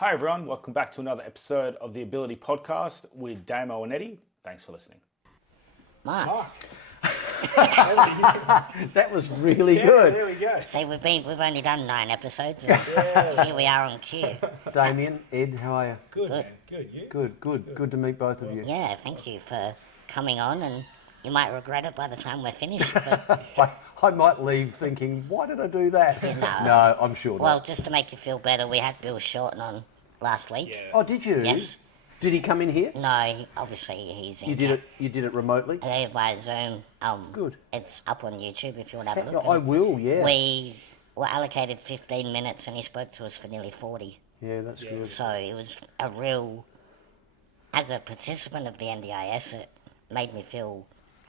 Hi everyone, welcome back to another episode of the Ability Podcast with Damo and Eddy. Thanks for listening. Mark. That was really good. There we go. See, we've only done 9 episodes, and here we are on cue. Damien, Ed, how are you? Good, man. Good, you? Good to meet both of you. Yeah, thank you for coming on, and you might regret it by the time we're finished. But I might leave thinking, why did I do that? No. I'm sure well, not. just to make you feel better, we had Bill Shorten on last week. Yeah. Oh, did you? Yes. Did he come in here? No, obviously he's in. You did it remotely? Via Zoom. Good. It's up on YouTube if you want to have a look. I will, yeah. We were allocated 15 minutes, and he spoke to us for nearly 40. Yeah, that's good. So it was a real, as a participant of the NDIS, it made me feel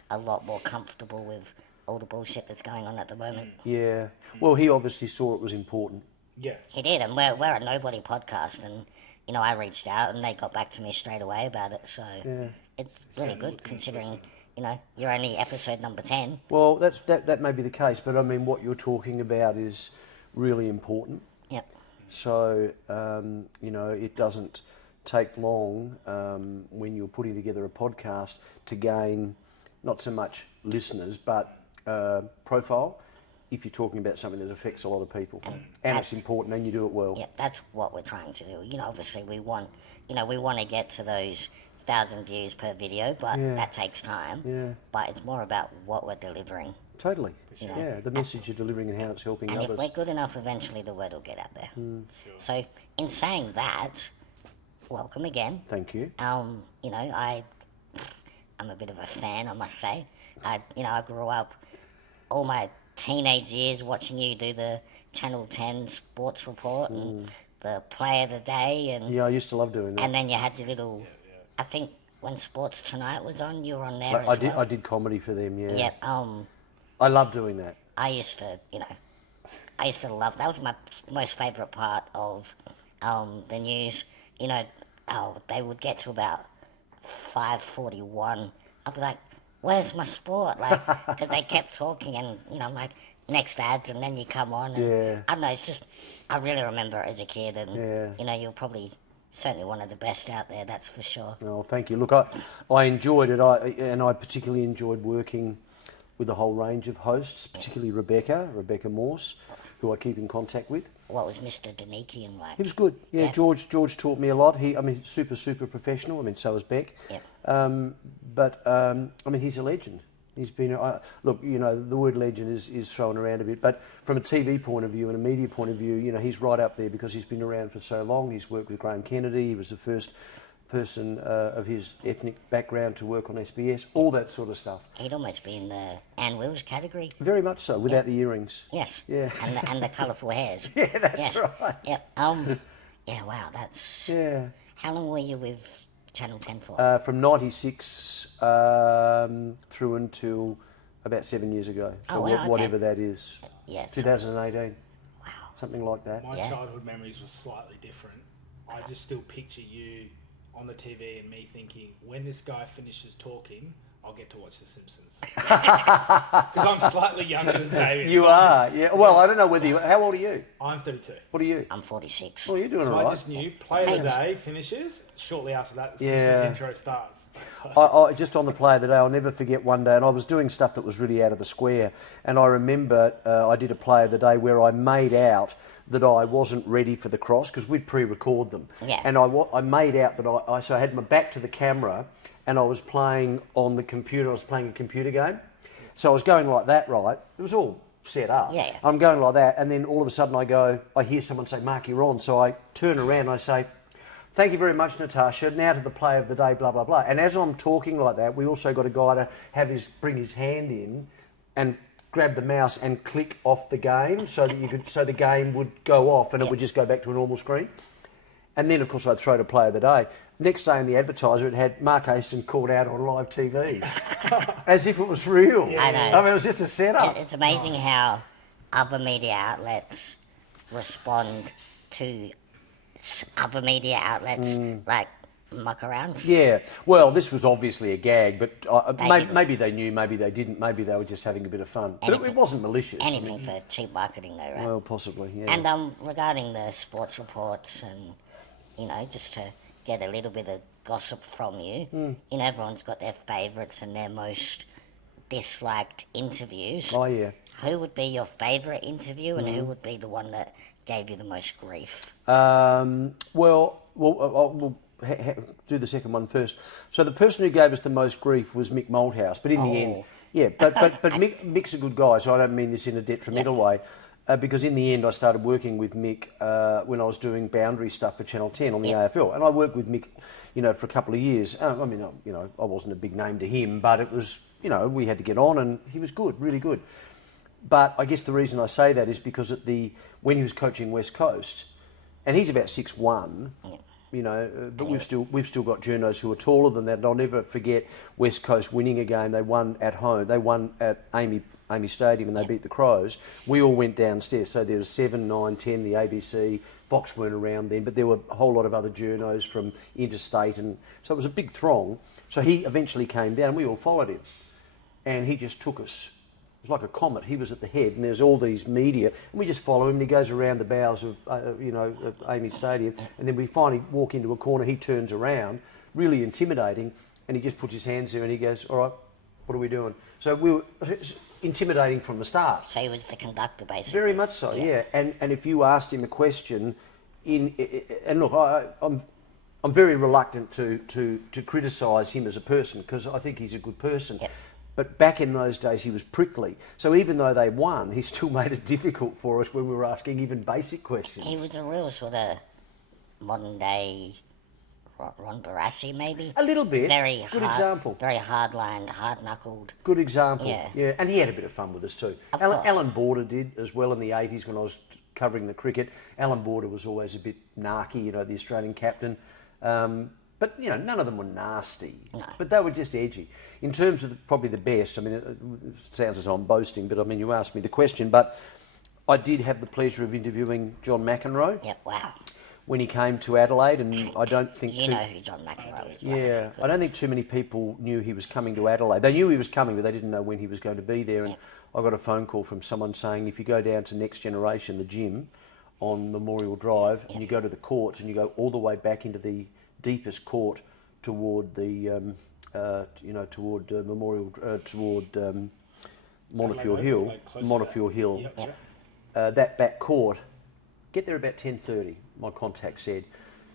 a lot more comfortable with all the bullshit that's going on at the moment. Yeah. Well, he obviously saw it was important. Yeah. He did, and we're a nobody podcast, and you know I reached out and they got back to me straight away about it. So it's really good considering you're only episode number 10. Well, that may be the case, but I mean, what you're talking about is really important. Yep. So it doesn't take long when you're putting together a podcast to gain not so much listeners, but profile, if you're talking about something that affects a lot of people. And it's important, and you do it well. Yeah, that's what we're trying to do. Obviously we want to get to those 1,000 views per video, but that takes time. Yeah. But it's more about what we're delivering. Totally. You know. Yeah, the message you're delivering and how it's helping And others. if we're good enough, eventually the word will get out there. So in saying that, welcome again. Thank you. I'm a bit of a fan, I must say. I grew up all my teenage years watching you do the Channel 10 sports report and the play of the day, and Yeah, I used to love doing that. and then you had your little. I think when Sports Tonight was on, you were on there as well. I did comedy for them, yeah. Yeah. I love doing that. I used to love. That was my most favourite part of the news. They would get to about 5:41. I'd be like, "Where's my sport?" Like, because they kept talking, and I'm like, next ads, and then you come on. And, Yeah. I don't know. It's just I really remember it as a kid, and Yeah. you're probably certainly one of the best out there. That's for sure. Oh, thank you. Look, I enjoyed it, I particularly enjoyed working with a whole range of hosts, particularly Rebecca Morse, who I keep in contact with. What was Mr. Danikian like? He was good. Yeah, Yeah. George taught me a lot. Super professional. I mean, so is Beck. Yeah. But he's a legend. He's been, look, the word legend is thrown around a bit, but from a TV point of view and a media point of view, he's right up there because he's been around for so long. He's worked with Graham Kennedy. He was the first person of his ethnic background to work on SBS, all that sort of stuff. He'd almost be in the Ann Wills category. Very much so, without the earrings. Yes. Yeah. And the colourful hairs. Yeah, that's yes. right. Yep. Yeah. Wow. That's. Yeah. How long were you with Channel 10 for? From 96 through until about 7 years ago. So Oh, wow, okay. whatever that is. Yeah. 2018. Wow. Something like that. My Yeah. childhood memories were slightly different. I just still picture you on the TV and me thinking, when this guy finishes talking, I'll get to watch The Simpsons. Because I'm slightly younger than David. You so are, yeah. Well, I don't know whether you... How old are you? I'm 32. What are you? I'm 46. Well, you're doing So all I right. just knew Play of the Day finishes. Shortly after that, the Yeah. Simpsons intro starts. So, I just on the play of the day, I'll never forget one day, and I was doing stuff that was really out of the square, and I remember I did a play of the day where I made out that I wasn't ready for the cross, because we'd pre-record them. Yeah. And I made out that I had my back to the camera, and I was playing on the computer, I was playing a computer game. So I was going like that, right? It was all set up. Yeah. I'm going like that, and then all of a sudden I hear someone say, "Mark, you're on." So I turn around and I say, "Thank you very much, Natasha. Now to the play of the day, blah, blah, blah." And as I'm talking like that, we also got a guy to bring his hand in and grab the mouse and click off the game so the game would go off and it would just go back to a normal screen. And then, of course, I'd throw to play of the day. Next day in the advertiser, it had Mark Aiston called out on live TV. As if it was real. I know. I mean, it was just a setup. It's amazing how other media outlets respond to other media outlets like muck around. Yeah, well, this was obviously a gag, but didn't. maybe they knew, maybe they didn't, maybe they were just having a bit of fun. But it wasn't malicious. I Anything mean, for cheap marketing though, right? well, possibly, yeah. And regarding the sports reports and you know, just to get a little bit of gossip from you. You know, everyone's got their favourites and their most disliked interviews. Oh, yeah. Who would be your favourite interview, and who would be the one that gave you the most grief? We'll do the second one first. So the person who gave us the most grief was Mick Malthouse, but in the end, yeah, but Mick's a good guy, so I don't mean this in a detrimental way, because in the end I started working with Mick when I was doing boundary stuff for Channel 10 on the AFL, and I worked with Mick, you know, for a couple of years. I mean, you know, I wasn't a big name to him, but it was, you know, we had to get on, and he was good, really good. But I guess the reason I say that is because when he was coaching West Coast, and he's about 6'1", you know, but we've still got journos who are taller than that. And I'll never forget West Coast winning a game. They won at home. They won at Amy Stadium, and they beat the Crows. We all went downstairs. So there was 7, 9, 10, the ABC. Fox weren't around then, but there were a whole lot of other journos from interstate, and so it was a big throng. So he eventually came down. We all followed him, and he just took us. It was like a comet. He was at the head, and there's all these media, and we just follow him. And he goes around the bows of, of Amy Stadium, and then we finally walk into a corner. He turns around, really intimidating, and he just puts his hands there, and he goes, "All right, what are we doing?" So we were intimidating from the start. So he was the conductor, basically. Very much so, yeah. And if you asked him a question, and look, I'm very reluctant to criticise him as a person, because I think he's a good person. Yep. But back in those days, he was prickly. So even though they won, he still made it difficult for us when we were asking even basic questions. He was a real sort of modern day Ron Barassi, maybe. A little bit. Very good hard, example. Very hard-lined, hard-knuckled. Good example. Yeah. And he had a bit of fun with us too. Of course. Alan Border did as well in the 80s when I was covering the cricket. Alan Border was always a bit narky, you know, the Australian captain. But, you know, none of them were nasty. No. But they were just edgy. In terms of probably the best, I mean, it sounds as though I'm boasting, but I mean, you asked me the question, but I did have the pleasure of interviewing John McEnroe. Yeah, wow. When he came to Adelaide, and I don't think... You know who John McEnroe is. Yeah, I don't think too many people knew he was coming to Adelaide. They knew he was coming, but they didn't know when he was going to be there. And I got a phone call from someone saying, if you go down to Next Generation, the gym on Memorial Drive, and you go to the courts, and you go all the way back into the deepest court toward the, toward Montefiore Hill, that back court, get there about 10:30, my contact said.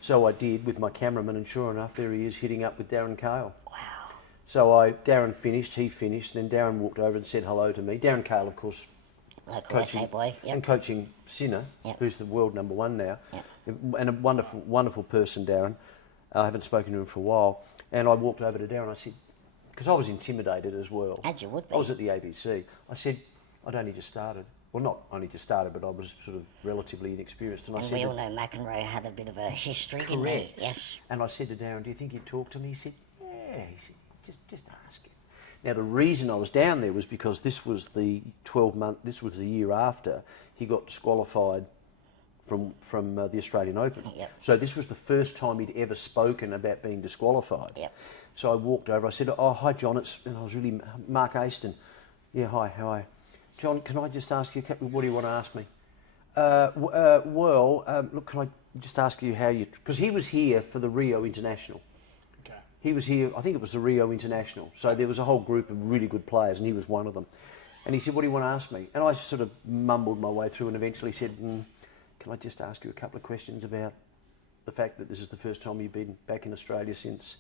So I did with my cameraman, and sure enough, there he is hitting up with Darren Cale. Wow. So Darren finished, he finished, then Darren walked over and said hello to me. Darren Cale, of course, Local SA boy. and coaching Sinner, who's the world #1 now, and a wonderful, wonderful person, Darren. I haven't spoken to him for a while. And I walked over to Darren, I said, because I was intimidated as well. As you would be. I was at the ABC. I said, I'd only just started. Well, not only just started, but I was sort of relatively inexperienced. And I And said, we all know McEnroe had a bit of a history, didn't he? correct. Yes. And I said to Darren, do you think he'd talk to me? He said, yeah. He said, just ask him. Now, the reason I was down there was because this was the year after he got disqualified from the Australian Open. Yep. So this was the first time he'd ever spoken about being disqualified. Yep. So I walked over, I said, oh, hi, John, and I was really, Mark Aiston. Yeah, hi, how are you? John, can I just ask you, what do you want to ask me? Look, can I just ask you how you, because he was here for the Rio International. Okay. He was here, I think it was the Rio International. So there was a whole group of really good players, and he was one of them. And he said, what do you want to ask me? And I sort of mumbled my way through and eventually said, can I just ask you a couple of questions about the fact that this is the first time you've been back in Australia since,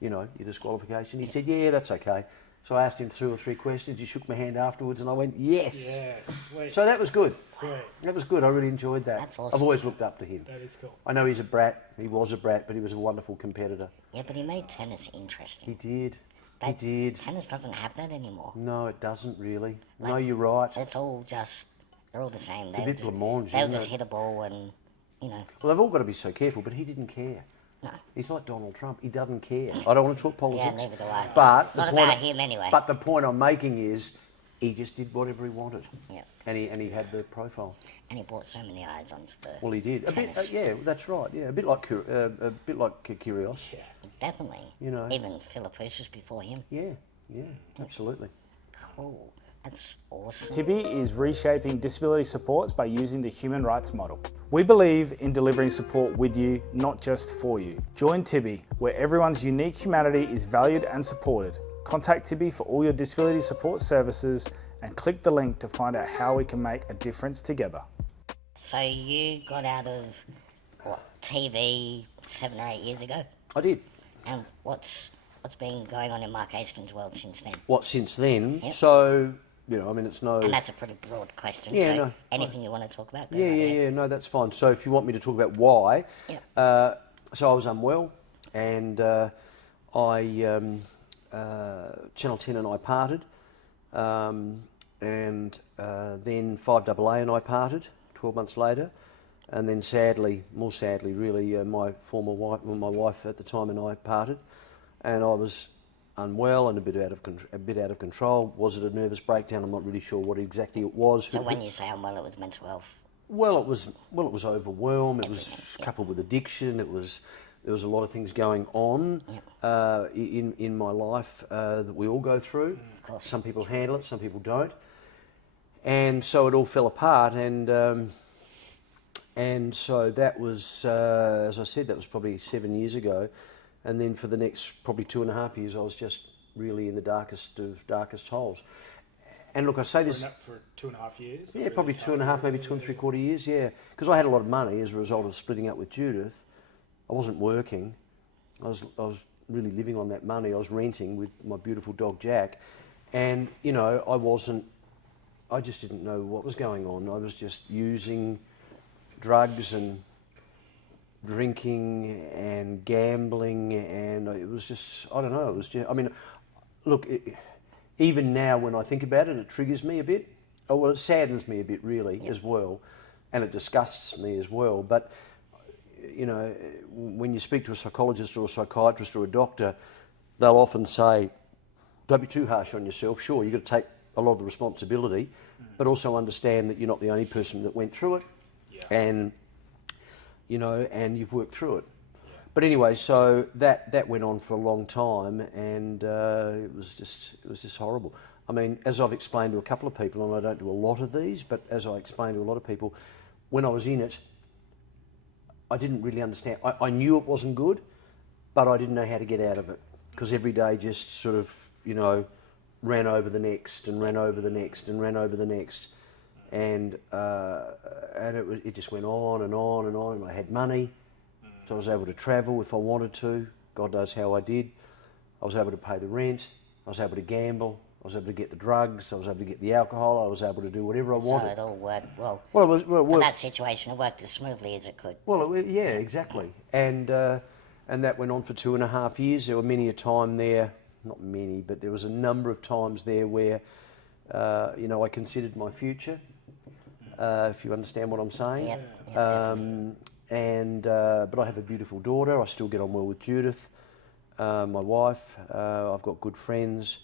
you know, your disqualification? He said, yeah, that's okay. So I asked him 2 or 3 questions. He shook my hand afterwards, and I went, yes. Yeah, sweet. So that was good. Sweet. That was good. I really enjoyed that. That's awesome. I've always looked up to him. That is cool. I know he's a brat. He was a brat, but he was a wonderful competitor. Yeah, but he made tennis interesting. He did. He did. Tennis doesn't have that anymore. No, it doesn't really. Like, no, you're right. It's all just, they're all the same. It's a bit blancmange, They'll isn't just it? hit a ball and, you know. Well, they've all got to be so careful, but he didn't care. No. He's like Donald Trump. He doesn't care. I don't want to talk politics. Yeah, neither do I. But Not about him anyway. But the point I'm making is, he just did whatever he wanted. Yeah. And he had the profile. And he brought so many eyes onto the Well, he did. tennis. Yeah, that's right. Yeah, a bit like Kyrgios. Yeah. Definitely. You know. Even Philippoussis before him. Yeah, absolutely. Cool. That's awesome. Tibby is reshaping disability supports by using the human rights model. We believe in delivering support with you, not just for you. Join Tibby, where everyone's unique humanity is valued and supported. Contact Tibby for all your disability support services and click the link to find out how we can make a difference together. So you got out of TV 7 or 8 years ago, I did. and what's been going on in Mark Aiston's world since then? What, since then? Yep. So, I mean, it's no... And that's a pretty broad question. Yeah, so no. anything you want to talk about? Yeah, no, that's fine. So if you want me to talk about why, Yeah. so I was unwell, and Channel 10 and I parted, and then 5AA and I parted 12 months later, and then more sadly really, my wife at the time and I parted, and I was unwell and a bit out of control. Was it a nervous breakdown? I'm not really sure what exactly it was. So when you say unwell, it was mental health? Well, it was overwhelm. It was coupled with addiction. There was a lot of things going on in my life that we all go through. Of course. Some people handle it, some people don't, and so it all fell apart. And so that was, as I said, that was probably 7 years ago. And then for the next probably 2.5 years, I was just really in the darkest of darkest holes. And look, I say this... For 2.5 years? Yeah, probably 2.5, maybe 2 3/4 years, yeah. Because I had a lot of money as a result of splitting up with Judith. I wasn't working. I was really living on that money. I was renting with my beautiful dog Jack. And, I just didn't know what was going on. I was just using drugs and drinking and gambling, and it was just, I don't know, it was just, look, even now when I think about it, it triggers me a bit. Oh, well, it saddens me a bit, really, as well, and it disgusts me as well. But, when you speak to a psychologist or a psychiatrist or a doctor, they'll often say, don't be too harsh on yourself. Sure, you've got to take a lot of the responsibility, but also understand that you're not the only person that went through it, and you've worked through it. Yeah. But anyway, so that went on for a long time, and it was just horrible. I mean, as I've explained to a couple of people, and I don't do a lot of these, but as I explained to a lot of people, when I was in it, I didn't really understand. I knew it wasn't good, but I didn't know how to get out of it, because every day just sort of, ran over the next and ran over the next and ran over the next. And it just went on and on and on. And I had money, so I was able to travel if I wanted to. God knows how I did. I was able to pay the rent. I was able to gamble. I was able to get the drugs. I was able to get the alcohol. I was able to do whatever I wanted. So it all worked well. Well, in that situation, it worked as smoothly as it could. Well, yeah, exactly. And that went on for 2.5 years. There were many a time there, not many, but there was a number of times there where, I considered my future. If you understand what I'm saying. But I have a beautiful daughter. I still get on well with Judith, my wife. I've got good friends,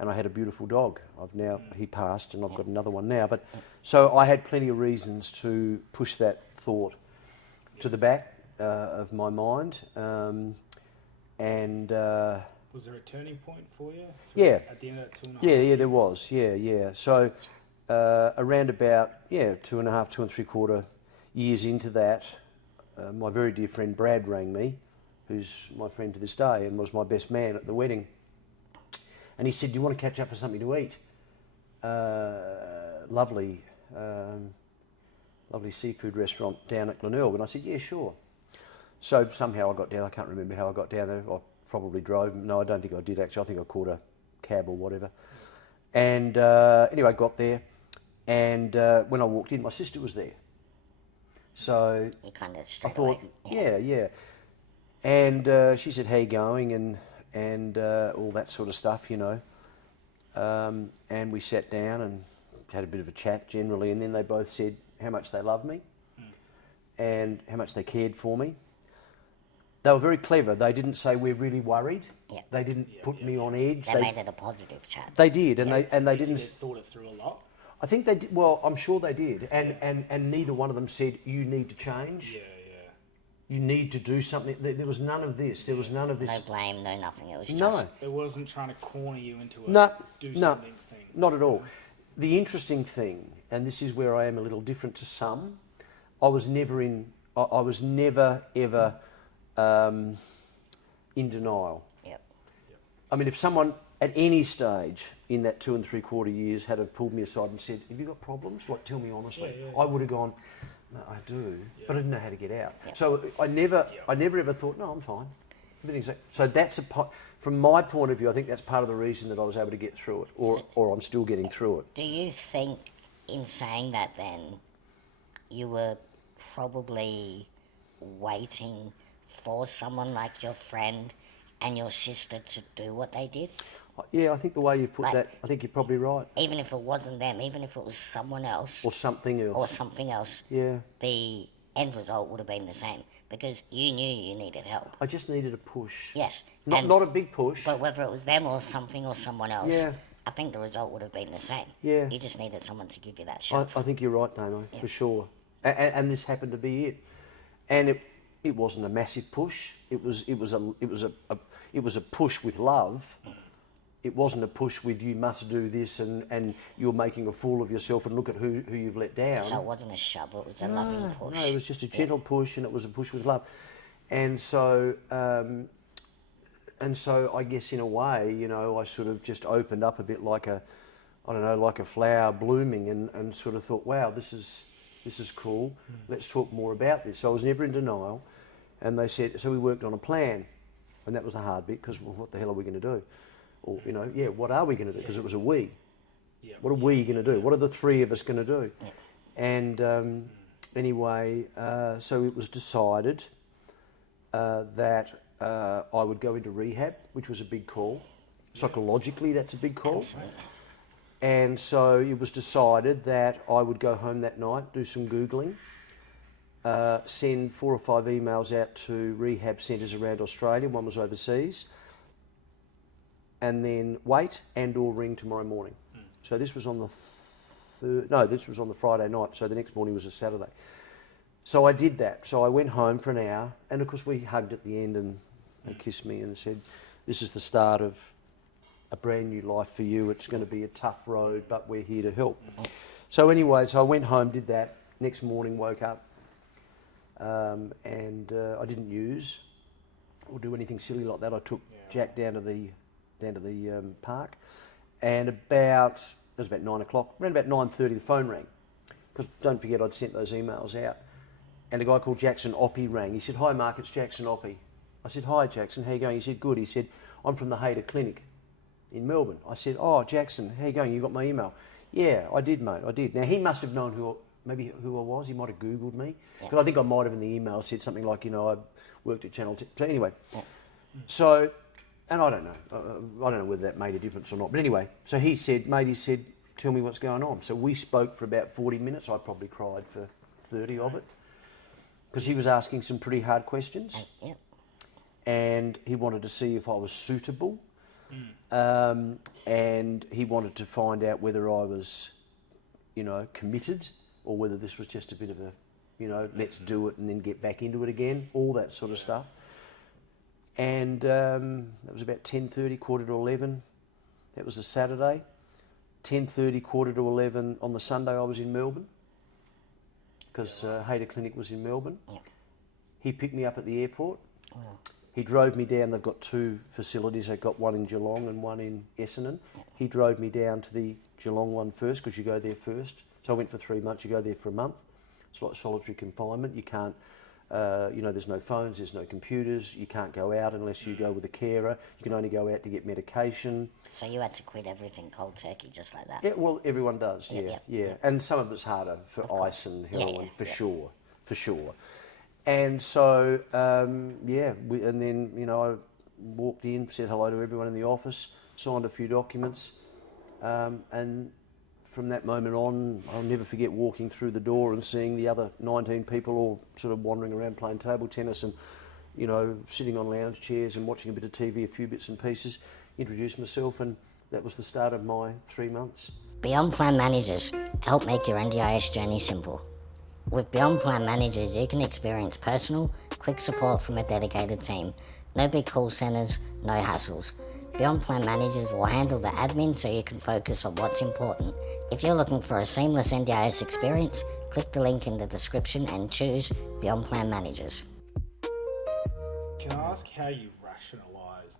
and I had a beautiful dog. He passed, and I've got another one now. But so I had plenty of reasons to push that thought to the back of my mind, Was there a turning point for you? Yeah. At the end of that 2.5 Yeah, there was. Yeah. So around about 2.5, 2 3/4 years into that, my very dear friend Brad rang me, who's my friend to this day and was my best man at the wedding. And he said, "Do you want to catch up for something to eat?" Lovely seafood restaurant down at Glenelg. And I said, "Yeah, sure." So somehow I got down. I can't remember how I got down there. I probably drove. No, I don't think I did actually. I think I caught a cab or whatever. And anyway, I got there. And when I walked in, my sister was there. So You kind of I straight thought, away. yeah. And she said, "How you going?" And all that sort of stuff, And we sat down and had a bit of a chat generally. And then they both said how much they loved me and how much they cared for me. They were very clever. They didn't say, "We're really worried." Yeah. They didn't put me on edge. They made it a positive chat. They did, and they You think didn't. they thought it through a lot? I think they did. Well, I'm sure they did, and neither one of them said, "You need to change. Yeah. You need to do something." There was none of this. There was none of this. No blame, no nothing. It was No. just It wasn't trying to corner you into a No, do no, something thing. not at all. The interesting thing, and this is where I am a little different to some, I was never ever in denial. Yep. I mean, if someone at any stage in that 2 3/4 years had have pulled me aside and said, "Have you got problems? Like, tell me honestly," I would have gone, "No, I do," but I didn't know how to get out. Yep. So I never ever thought, "No, I'm fine." Everything's so that's from my point of view. I think that's part of the reason that I was able to get through it, or I'm still getting through it. Do you think, in saying that, then you were probably waiting for someone like your friend and your sister to do what they did? Yeah, I think the way you put Like- that, I think you're probably right. Even if it wasn't them, even if it was someone else Or something else. or something else, Yeah. the end result would have been the same because you knew you needed help. I just needed a push. Yes. Not a big push. But whether it was them or something or someone else, Yeah. I think the result would have been the same. Yeah. You just needed someone to give you that I shove. think you're right, Damo, for sure. And this happened to be it. And it wasn't a massive push. It was a push with love. It wasn't a push with you must do this and you're making a fool of yourself and look at who you've let down. So it wasn't a shove, it was a loving push. No, it was just a gentle push, and it was a push with love. And so I guess in a way, you know, I sort of just opened up a bit like a flower blooming, and sort of thought, wow, this is cool. Let's talk more about this. So I was never in denial, and they said, so we worked on a plan, and that was the hard bit because, well, what the hell are we going to do? Or, you know, what are we going to do? Because it was a we. Yeah. What are we going to do? What are the three of us going to do? And anyway, so it was decided that I would go into rehab, which was a big call. Psychologically, that's a big call. Absolutely. And so it was decided that I would go home that night, do some Googling, send 4 or 5 emails out to rehab centres around Australia, one was overseas, and then wait and or ring tomorrow morning. So this was on this was on the Friday night, so the next morning was a Saturday. So I did that. So I went home for an hour, and of course we hugged at the end and they kissed me and said, this is the start of a brand new life for you. It's going to be a tough road, but we're here to help. So anyway, so I went home, did that. Next morning, woke up, and I didn't use or do anything silly like that. I took Jack down to the park, and it was about 9 o'clock. Around about 9:30, the phone rang, because don't forget I'd sent those emails out, and a guy called Jackson Oppie rang. He said, "Hi Mark, it's Jackson Oppie." I said, "Hi Jackson, how you going?" He said, "Good." He said, "I'm from the Hayter Clinic in Melbourne." I said, "Oh Jackson, how you going? You got my email?" "Yeah, I did, mate, I did." Now he must have known who I was. He might have Googled me, because I think I might have in the email said something like, you know, I worked at Channel 10. So anyway, so, and I don't know whether that made a difference or not. But anyway, so he said, "Tell me what's going on." So we spoke for about 40 minutes. I probably cried for 30 of it, because he was asking some pretty hard questions. Yep. And he wanted to see if I was suitable, and he wanted to find out whether I was, you know, committed, or whether this was just a bit of a, you know, let's do it and then get back into it again, all that sort of stuff. And that was about 10:30, 10:45. That was a Saturday. 10:30, 11:45 on the Sunday I was in Melbourne, because Hayter Clinic was in Melbourne. Yeah. He picked me up at the airport. Wow. He drove me down. They've got 2 facilities. They've got one in Geelong and one in Essendon. He drove me down to the Geelong one first, because you go there first. So I went for 3 months. You go there for a month. It's like solitary confinement. You can't, you know, there's no phones, there's no computers. You can't go out unless you go with a carer. You can only go out to get medication. So you had to quit everything cold turkey just like that? Yeah, well, everyone does, Yeah. And some of it's harder for ice and heroin, for sure. And so, and then, you know, I walked in, said hello to everyone in the office, signed a few documents, and from that moment on, I'll never forget walking through the door and seeing the other 19 people all sort of wandering around playing table tennis and, you know, sitting on lounge chairs and watching a bit of TV, a few bits and pieces, introduced myself, and that was the start of my 3 months. Beyond Plan Managers help make your NDIS journey simple. With Beyond Plan Managers, you can experience personal, quick support from a dedicated team. No big call centres, no hassles. Beyond Plan Managers will handle the admin so you can focus on what's important. If you're looking for a seamless NDIS experience, click the link in the description and choose Beyond Plan Managers. Can I ask how you rationalised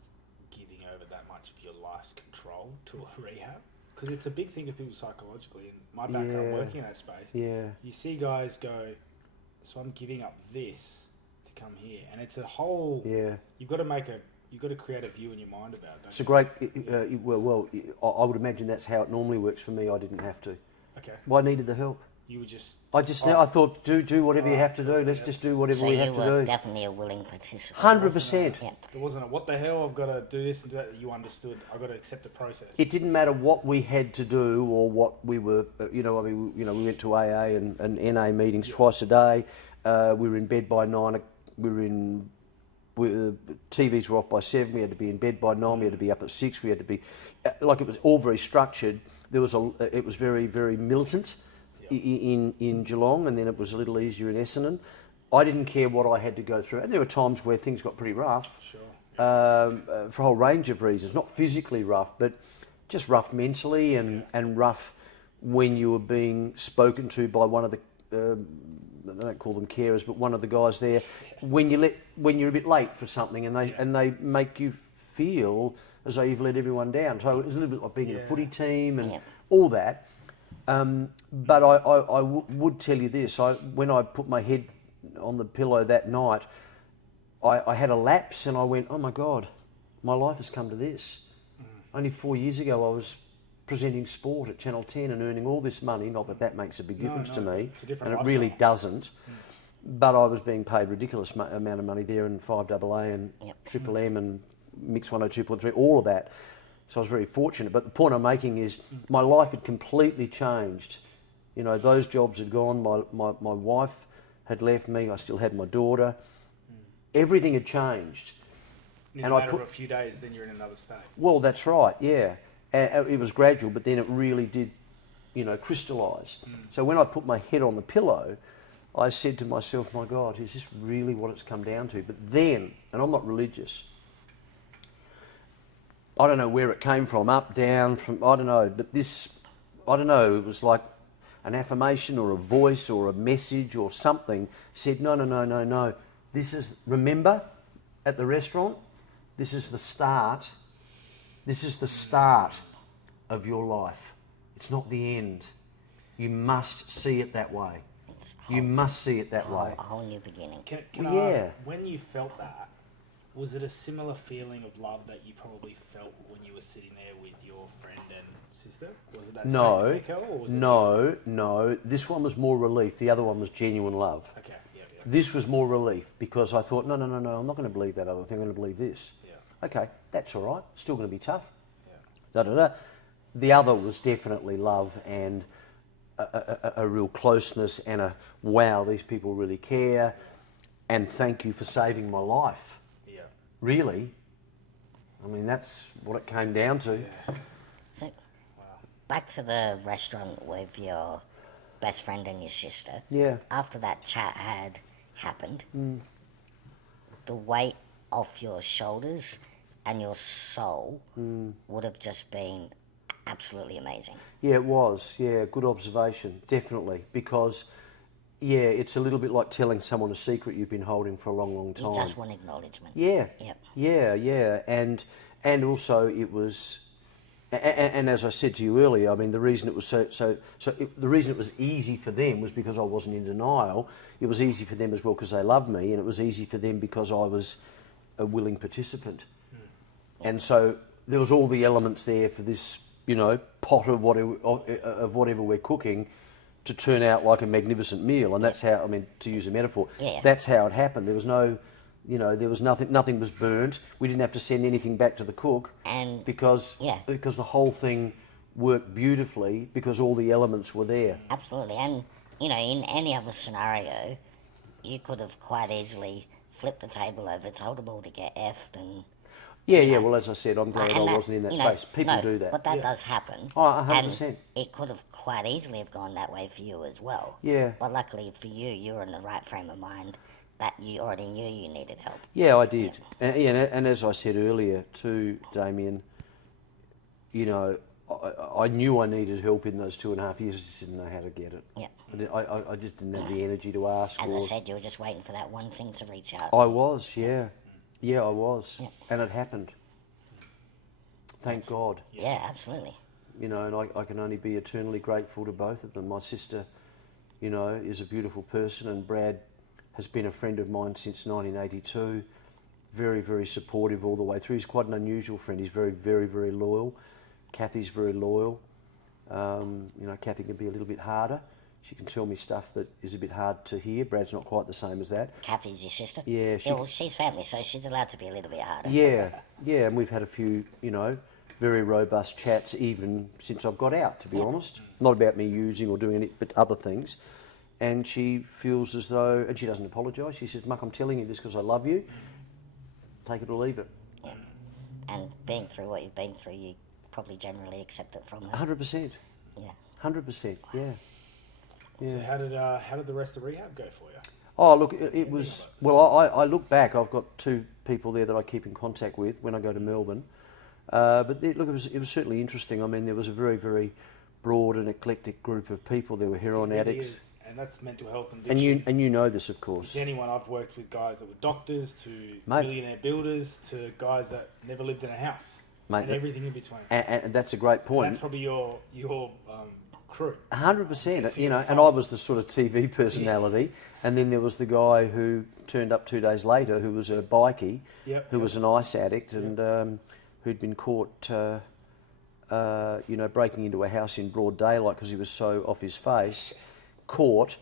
giving over that much of your life's control to a rehab? Because it's a big thing for people psychologically. In my background, working in that space, you see guys go, so I'm giving up this to come here, and it's a whole. You've got to create a view in your mind about it. It's a great. I would imagine that's how it normally works for me. I didn't have to. Okay. Well, I needed the help. You were just. I thought, do whatever you have to do. Let's just do whatever we have to do. So you were definitely a willing participant. 100%. Yeah. It wasn't a, what the hell, I've got to do this and do that. You understood, I've got to accept the process. It didn't matter what we had to do or what we were, we went to AA and NA meetings twice a day. We were in bed by 9. TVs were off by 7. We had to be in bed by 9. We had to be up at 6. We had to be, it was all very structured. It was very, very militant in Geelong, and then it was a little easier in Essendon. I didn't care what I had to go through, and there were times where things got pretty rough. Sure. For a whole range of reasons, not physically rough, but just rough mentally and rough when you were being spoken to by one of the, I don't call them carers, but one of the guys there, when you're a bit late for something and they make you feel as though you've let everyone down. So it was a little bit like being in a footy team and all that. But I would tell you this, when I put my head on the pillow that night, I had a lapse and I went, oh my God, my life has come to this. Only 4 years ago I was presenting sport at Channel 10 and earning all this money, not that that makes a big difference to me, and it really doesn't, but I was being paid ridiculous amount of money there in 5AA and Triple M and Mix 102.3, all of that. So I was very fortunate, but the point I'm making is my life had completely changed. Those jobs had gone, my wife had left me, I still had my daughter. Everything had changed. In a matter of a few days, then you're in another state. Well, that's right, yeah. It was gradual, but then it really did, crystallise. So when I put my head on the pillow, I said to myself, my God, is this really what it's come down to? But then, and I'm not religious, I don't know where it came from, up, down, I don't know, but it was like an affirmation or a voice or a message or something said, no. Remember at the restaurant, this is the start of your life. It's not the end. You must see it that way. You must see it that way. A whole new beginning. Can I ask, when you felt that, was it a similar feeling of love that you probably felt when you were sitting there with your friend and sister? Was it that same echo, or was it No. This one was more relief. The other one was genuine love. Okay, yeah. This was more relief because I thought, no, I'm not going to believe that other thing. I'm going to believe this. Yeah. Okay, that's all right. Still going to be tough. Yeah. The other was definitely love and a real closeness and a wow, these people really care, and thank you for saving my life. Really, I mean, that's what it came down to. So, back to the restaurant with your best friend and your sister. Yeah. After that chat had happened, the weight off your shoulders and your soul would have just been absolutely amazing. Yeah, it was. Yeah, good observation, definitely. Because, it's a little bit like telling someone a secret you've been holding for a long, long time. You just want acknowledgement. Yeah. Yep. Yeah. And also it was, and as I said to you earlier, I mean, the reason it was the reason it was easy for them was because I wasn't in denial. It was easy for them as well because they loved me, and it was easy for them because I was a willing participant. And so there was all the elements there for this, pot of whatever we're cooking to turn out like a magnificent meal, and that's how, I mean, to use a metaphor, that's how it happened. There was no, there was nothing was burnt. We didn't have to send anything back to the cook, and because the whole thing worked beautifully because all the elements were there. Absolutely, and in any other scenario, you could have quite easily flipped the table over, told them all to get effed, and Yeah, well, as I said, I'm glad I wasn't in that space. People do that. But that does happen. Oh, 100%. And it could have quite easily have gone that way for you as well. Yeah. But luckily for you, you were in the right frame of mind that you already knew you needed help. Yeah, I did. And as I said earlier too, Damien, you know, I knew I needed help in those 2.5 years. I just didn't know how to get it. Yeah. I just didn't have the energy to ask. As I said, you were just waiting for that one thing to reach out. I was, yeah. Yeah, I was. Yeah. And it happened. Thank God. Yeah, absolutely. You know, and I can only be eternally grateful to both of them. My sister, you know, is a beautiful person, and Brad has been a friend of mine since 1982. Very, very supportive all the way through. He's quite an unusual friend. He's very, very, very loyal. Kathy's very loyal. You know, Kathy can be a little bit harder. She can tell me stuff that is a bit hard to hear. Brad's not quite the same as that. Kathy's your sister? Yeah. Well, she's family, so she's allowed to be a little bit harder. Yeah, yeah, and we've had a few, you know, very robust chats even since I've got out, to be honest. Not about me using or doing it, but other things. And she feels as though, and she doesn't apologise. She says, Muck, I'm telling you this because I love you. Take it or leave it. Yeah. And being through what you've been through, you probably generally accept it from her. 100%. Yeah. 100%, yeah. So how did the rest of rehab go for you? Oh, look, it was, well, I look back, I've got 2 people there that I keep in contact with when I go to Melbourne. But look, it was certainly interesting. I mean, there was a very, very broad and eclectic group of people. There were heroin addicts. Is, and that's mental health and addiction. And you know this, of course. To anyone, I've worked with guys that were doctors, to millionaire builders, to guys that never lived in a house, and everything in between. And that's a great point. And that's probably your crew. 100%. You know, and I was the sort of TV personality, and then there was the guy who turned up 2 days later, who was a bikie, who was an ice addict, and who'd been caught, you know, breaking into a house in broad daylight because he was so off his face, caught,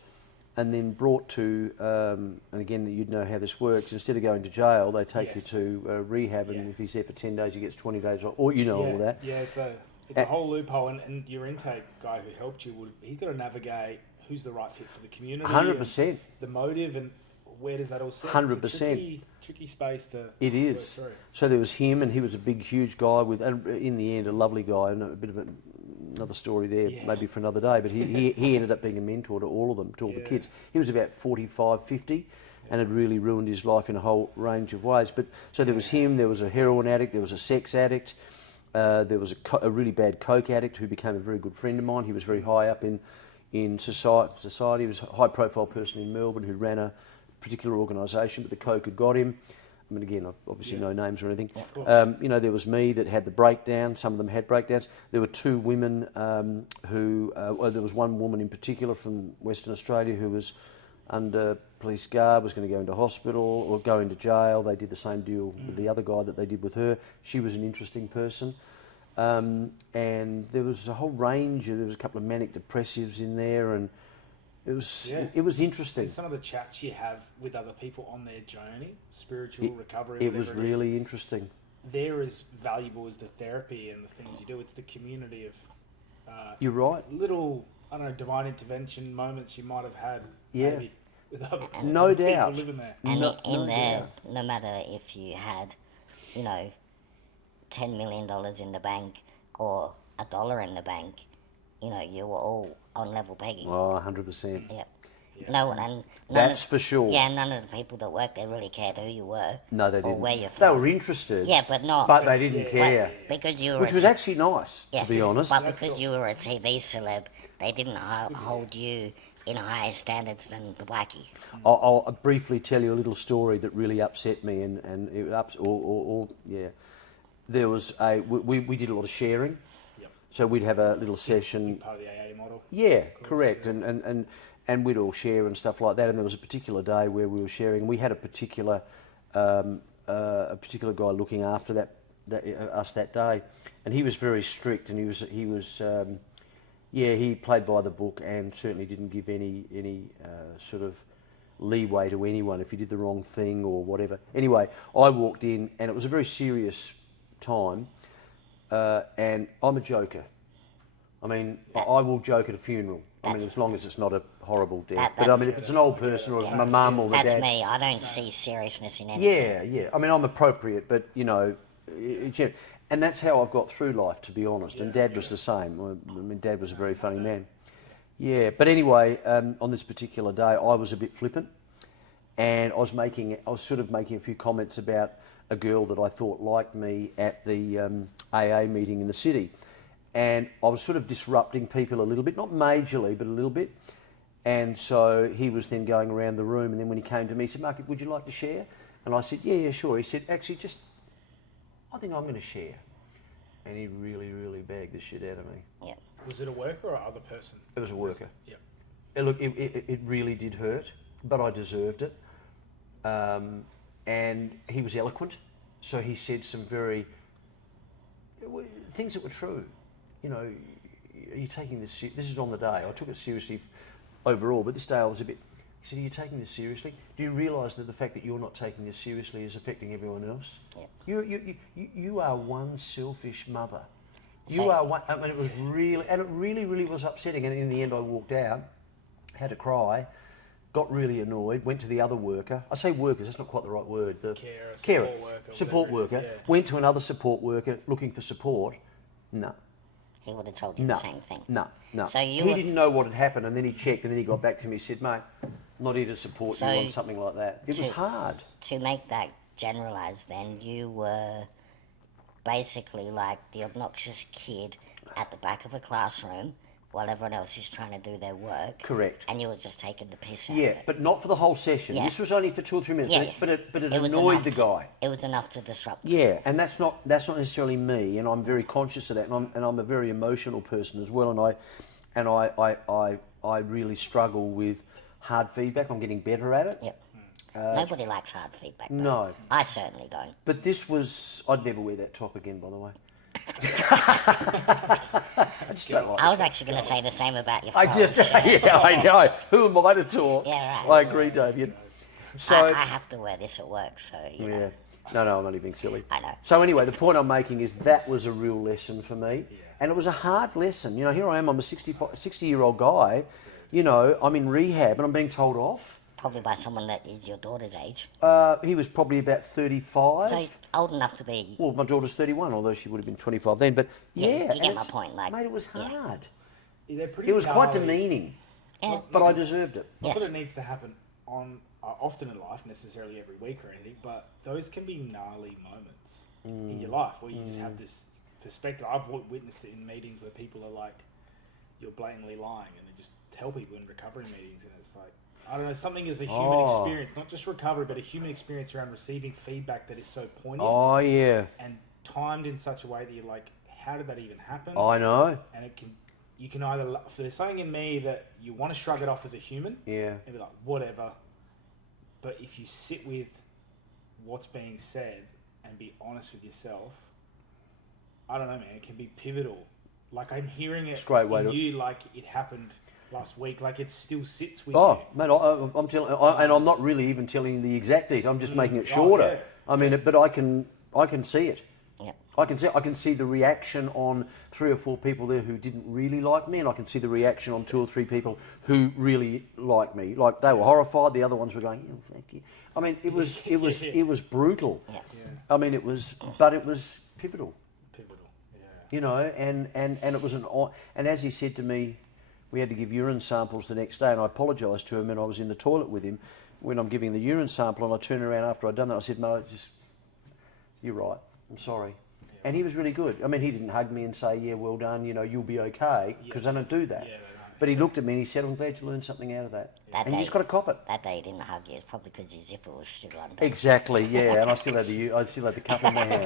and then brought to, and again, you'd know how this works, instead of going to jail, they take you to rehab, and if he's there for 10 days, he gets 20 days off, or you know all that. Yeah, it's a whole loophole, and your intake guy who helped you, he's got to navigate who's the right fit for the community. 100%. The motive, and where does that all sit? 100%. It's a tricky space to It is. So there was him, and he was a big, huge guy with, and in the end, a lovely guy, and a bit of another story there, maybe for another day, but he ended up being a mentor to all of them, to all the kids. He was about 45, 50, and had really ruined his life in a whole range of ways. But so there was him, there was a heroin addict, there was a sex addict, there was a really bad coke addict who became a very good friend of mine. He was very high up in society. He was a high-profile person in Melbourne who ran a particular organisation, but the coke had got him. I mean, again, obviously no names or anything. You know, there was me that had the breakdown. Some of them had breakdowns. There were 2 women well, there was one woman in particular from Western Australia who was under police guard, was going to go into hospital or go into jail. They did the same deal with the other guy that they did with her. She was an interesting person. And there was a whole range. There was a couple of manic depressives in there, and it was interesting. And some of the chats you have with other people on their journey, spiritual recovery. It was really interesting. They're as valuable as the therapy and the things you do. It's the community of you're right. Little, I don't know, divine intervention moments you might have had. Maybe with other no people doubt. living there. And in there, no matter if you had, you know, $10 million in the bank or $1 in the bank, you know, you were all on level pegging. Oh, 100%. Yep. No one, and that's for sure. Yeah, none of the people that worked there really cared who you were. No, they or didn't. Where you're from. They were interested. Yeah, but not. But they didn't care. Because you were. Which was actually nice, to be honest. But because you were a TV celeb, they didn't hold you in higher standards than the wacky. I'll briefly tell you a little story that really upset me, and it there was we did a lot of sharing. Yep. So we'd have a little session. Part of the AA model. Yeah, correct. And we'd all share and stuff like that. And there was a particular day where we were sharing. We had a particular guy looking after us that day, and he was very strict. And he played by the book and certainly didn't give any sort of leeway to anyone if you did the wrong thing or whatever. Anyway, I walked in, and it was a very serious time, and I'm a joker. I mean, I will joke at a funeral. I mean, as long as it's not a horrible death. But I mean, if it's an old person or it's my mum or my dad... That's me. I don't see seriousness in anything. Yeah. I mean, I'm appropriate, but, you know... And that's how I've got through life, to be honest. And Dad was the same. I mean, Dad was a very funny man. Yeah, but anyway, on this particular day, I was a bit flippant. and I was sort of making a few comments about a girl that I thought liked me at the AA meeting in the city, and I was sort of disrupting people a little bit, not majorly, but a little bit. And so he was then going around the room, and then when he came to me, he said, "Mark, would you like to share?" And I said, yeah, sure. He said, "Actually, I think I'm going to share." And he really, really bagged the shit out of me. Yeah. Was it a worker or other person? It was a worker. Yeah. Look, it really did hurt, but I deserved it. And he was eloquent, so he said some things that were true. You know, are you taking this? This is on the day. I took it seriously overall, but this day I was a bit. He said, "Are you taking this seriously? Do you realise that the fact that you're not taking this seriously is affecting everyone else? Yeah. You are one selfish mother. So, You are one." I mean, it was really, and it really, really was upsetting. And in the end, I walked out, had to cry, got really annoyed, went to the other worker. I say workers, that's not quite the right word. The Carer, support worker. Yeah. Went to another support worker looking for support. No. he would have told you No, the same thing. no. So He you were- didn't know what had happened, and then he checked, and then he got back to me. He said, "Mate, I'm not here to support So you on something like that." It was to- hard. To make that generalised, then you were basically like the obnoxious kid at the back of a classroom while everyone else is trying to do their work. Correct. And you were just taking the piss out Yeah, of it. but not for the whole session. Yeah. This was only for 2 or 3 minutes. Yeah, But it was annoyed enough the to- guy. It was enough to disrupt. Yeah, and that's not necessarily me, and I'm very conscious of that, and I'm a very emotional person as well, and I really struggle with hard feedback. I'm getting better at it. Yep. Nobody likes hard feedback. Though. No. I certainly don't. But this was, I'd never wear that top again, by the way. I just don't like I it. was actually going to say the same about your I phone. just, yeah, I know. Who am I to talk? Yeah, right. I agree, David. So, I have to wear this at work, so you know. yeah. No, I'm only being silly. I know. So anyway, the point I'm making is that was a real lesson for me. And it was a hard lesson. You know, here I am, I'm a 60-year-old guy. You know, I'm in rehab and I'm being told off. Probably by someone that is your daughter's age. He was probably about 35. So he's old enough to be... Well, my daughter's 31, although she would have been 25 then. But Yeah, yeah. you and get my it's- point, like, Mate, it was yeah. hard. They're pretty It was quite gnarly. demeaning. Yeah. But I deserved it. Not Yes. that it needs to happen on often in life, necessarily every week or anything, but those can be gnarly moments in your life where you just have this perspective. I've witnessed it in meetings where people are like, you're blatantly lying, and they just tell people in recovery meetings, and it's like, I don't know, something is a human experience, not just recovery, but a human experience around receiving feedback that is so poignant Oh, yeah. and timed in such a way that you're like, how did that even happen? I know. And you can either, if there's something in me that you want to shrug it off as a human, Yeah. and be like, whatever. But if you sit with what's being said and be honest with yourself, I don't know, man, it can be pivotal. Like, I'm hearing it It's a great way in to- you like it happened last week, like it still sits with Oh, you. mate, I'm telling, and I'm not really even telling the exact date. I'm just making it Oh, shorter. yeah. I mean, but I can see it. Yep. I can see the reaction on 3 or 4 people there who didn't really like me, and I can see the reaction on 2 or 3 people who really like me. Like, they were horrified. The other ones were going, "Oh, thank you." I mean, it was brutal. Yeah. I mean, but it was pivotal. Pivotal. Yeah. You know, and it was and as he said to me, we had to give urine samples the next day, and I apologised to him, and I was in the toilet with him when I'm giving the urine sample, and I turned around after I'd done that, I said, "No, you're right, I'm sorry." And he was really good. I mean, he didn't hug me and say, "Yeah, well done, you know, you'll be okay," because they don't do that. Yeah, they don't. But he looked at me and he said, "I'm glad you learned something out of that." That And you day- just got to cop it. That day he didn't hug you. It's probably because his zipper was still undone. Exactly, yeah, and I still had the cup in my hand.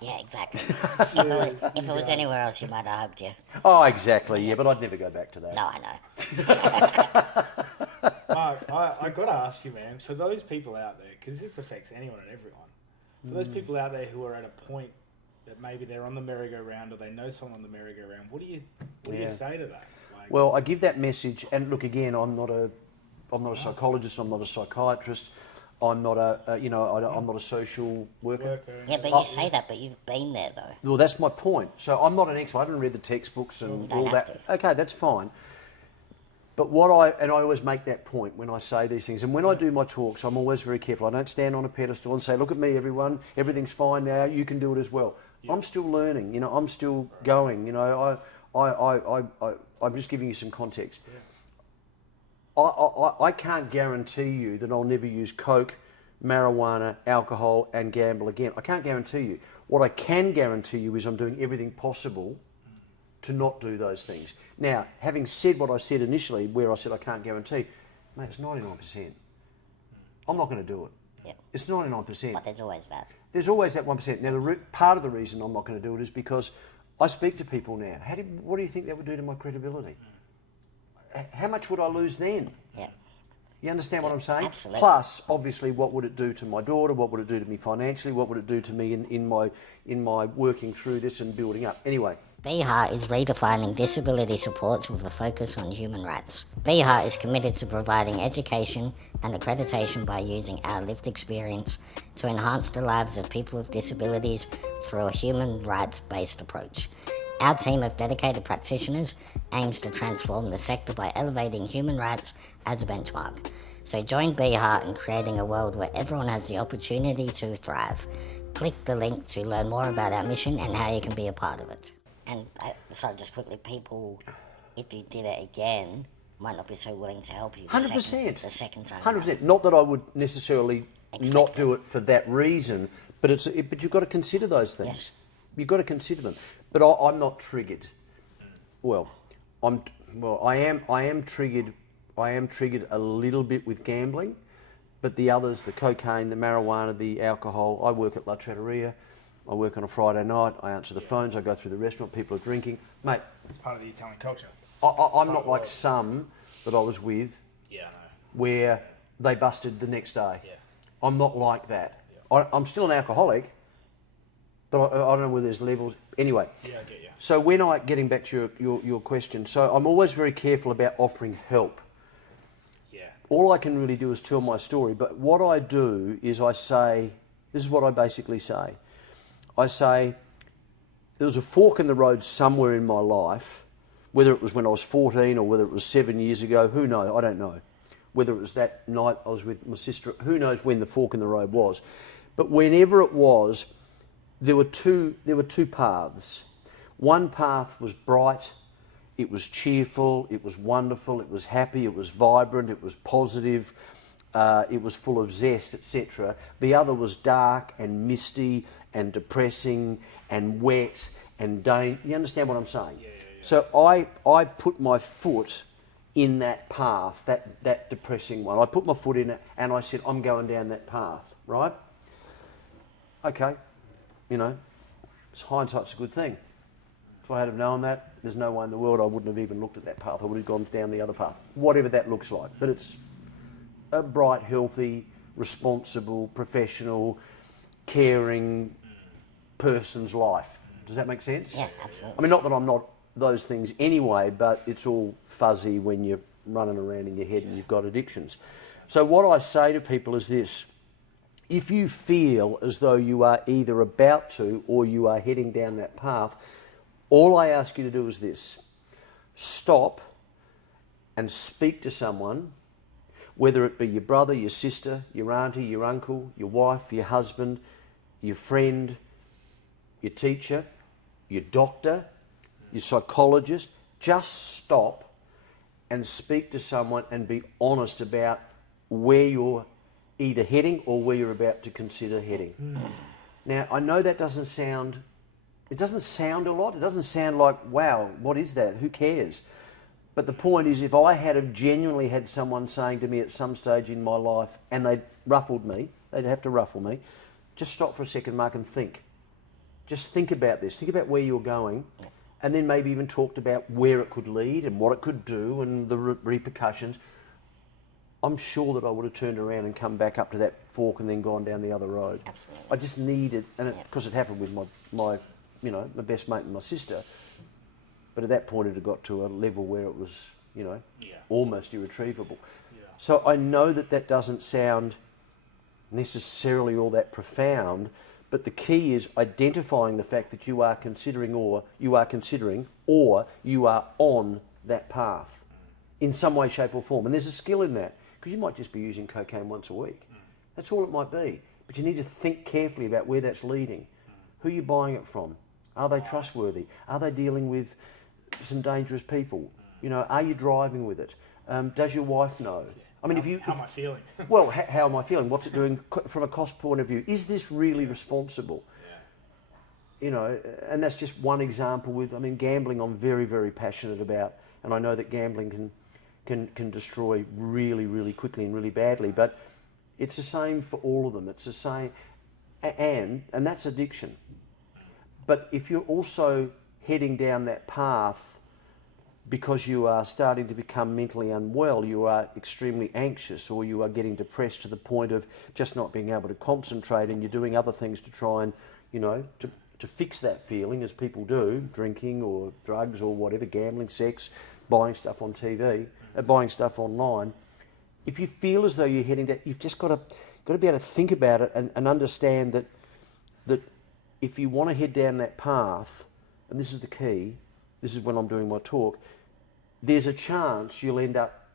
Yeah, exactly. If it was anywhere else, he might have hugged you. Oh, exactly, yeah, but I'd never go back to that. No, I know. Mark, I got to ask you, man, for those people out there, because this affects anyone and everyone, for those people out there who are at a point that maybe they're on the merry-go-round or they know someone on the merry-go-round, what do you say to that? Like, Well, I give that message, and look, again, I'm not a psychologist, I'm not a psychiatrist, I'm not I'm not a social worker. Yeah, but you say that, but you've been there, though. Well, that's my point. So I'm not an expert. I haven't read the textbooks and You don't all have that. Okay, that's fine. But I always make that point when I say these things. And when I do my talks, I'm always very careful. I don't stand on a pedestal and say, "Look at me, everyone. Everything's fine now. You can do it as well." Yeah. I'm still learning. You know, I'm still going. You know, I'm just giving you some context. I can't guarantee you that I'll never use coke, marijuana, alcohol and gamble again. I can't guarantee you. What I can guarantee you is I'm doing everything possible to not do those things. Now, having said what I said initially, where I said I can't guarantee, mate, it's 99%. I'm not going to do it. Yep. It's 99%. But there's always that. There's always that 1%. Now, part of the reason I'm not going to do it is because I speak to people now. What do you think that would do to my credibility? How much would I lose then? Yeah. You understand what I'm saying? Absolutely. Plus, obviously, what would it do to my daughter? What would it do to me financially? What would it do to me in my working through this and building up? Anyway. BHA is redefining disability supports with a focus on human rights. BHA is committed to providing education and accreditation by using our lived experience to enhance the lives of people with disabilities through a human rights-based approach. Our team of dedicated practitioners aims to transform the sector by elevating human rights as a benchmark. So join BHA in creating a world where everyone has the opportunity to thrive. Click the link to learn more about our mission and how you can be a part of it. And sorry, just quickly, people, if you did it again, might not be so willing to help you. 100%. The second time. 100%. Not that I would necessarily not do it for that reason, but but you've got to consider those things. Yes. You've got to consider them. But I'm not triggered. Well, I am triggered. I am triggered a little bit with gambling, but the others, the cocaine, the marijuana, the alcohol. I work at La Trattoria. I work on a Friday night, I answer the phones, I go through the restaurant, people are drinking. Mate, It's part of the Italian culture. I'm not like some that I was with Yeah, I know. where they busted the next day. Yeah. I'm not like that. I'm still an alcoholic, but I don't know whether there's levels. Anyway, Yeah, I get you. so getting back to your question, so I'm always very careful about offering help. Yeah. All I can really do is tell my story, but what I do is I say, this is what I basically say. I say, there was a fork in the road somewhere in my life, whether it was when I was 14 or whether it was 7 years ago, who knows, I don't know. Whether it was that night I was with my sister, who knows when the fork in the road was. But whenever it was, there were two paths. One path was bright, it was cheerful, it was wonderful, it was happy, it was vibrant, it was positive, it was full of zest, etc. The other was dark and misty and depressing and wet and you understand what I'm saying? Yeah. So I put my foot in that path, that depressing one. I put my foot in it and I said, I'm going down that path, right? Okay, hindsight's a good thing. If I had have known that, there's no way in the world I wouldn't have even looked at that path. I would have gone down the other path, whatever that looks like. But it's a bright, healthy, responsible, professional, caring person's life. Does that make sense? Yeah, absolutely. I mean, not that I'm not those things anyway, but it's all fuzzy when you're running around in your head and you've got addictions. So what I say to people is this: if you feel as though you are either about to or you are heading down that path, all I ask you to do is this: stop and speak to someone, whether it be your brother, your sister, your auntie, your uncle, your wife, your husband, your friend, your teacher, your doctor, your psychologist. Just stop and speak to someone and be honest about where you're either heading or where you're about to consider heading. Now, I know that doesn't sound a lot. It doesn't sound like, wow, what is that? Who cares? But the point is, if I had have genuinely had someone saying to me at some stage in my life, and they'd ruffled me, they'd have to ruffle me, just stop for a second, Mark, and think. Just think about this. Think about where you're going, and then maybe even talked about where it could lead and what it could do and the repercussions. I'm sure that I would have turned around and come back up to that fork and then gone down the other road. Absolutely. I just needed, and because it happened with my best mate and my sister. But at that point, it had got to a level where it was, almost irretrievable. Yeah. So I know that doesn't sound necessarily all that profound, but the key is identifying the fact that you are considering or you are on that path in some way, shape or form. And there's a skill in that, because you might just be using cocaine once a week. That's all it might be. But you need to think carefully about where that's leading. Who you're buying it from. Are they trustworthy? Are they dealing with some dangerous people? Are you driving with it? Does your wife know? I mean, How am I feeling? Well, how am I feeling? What's it doing from a cost point of view? Is this really responsible? Yeah. You know, and that's just one example with, I mean, gambling I'm very, very passionate about. And I know that gambling can destroy really, really quickly and really badly. But it's the same for all of them. It's the same. And that's addiction. But if you're also heading down that path because you are starting to become mentally unwell, you are extremely anxious, or you are getting depressed to the point of just not being able to concentrate, and you're doing other things to try and, you know, to fix that feeling, as people do, drinking or drugs or whatever, gambling, sex, buying stuff on TV, buying stuff online. If you feel as though you're heading down, you've just got to be able to think about it and understand that if you want to head down that path, and this is the key, this is when I'm doing my talk, there's a chance you'll end up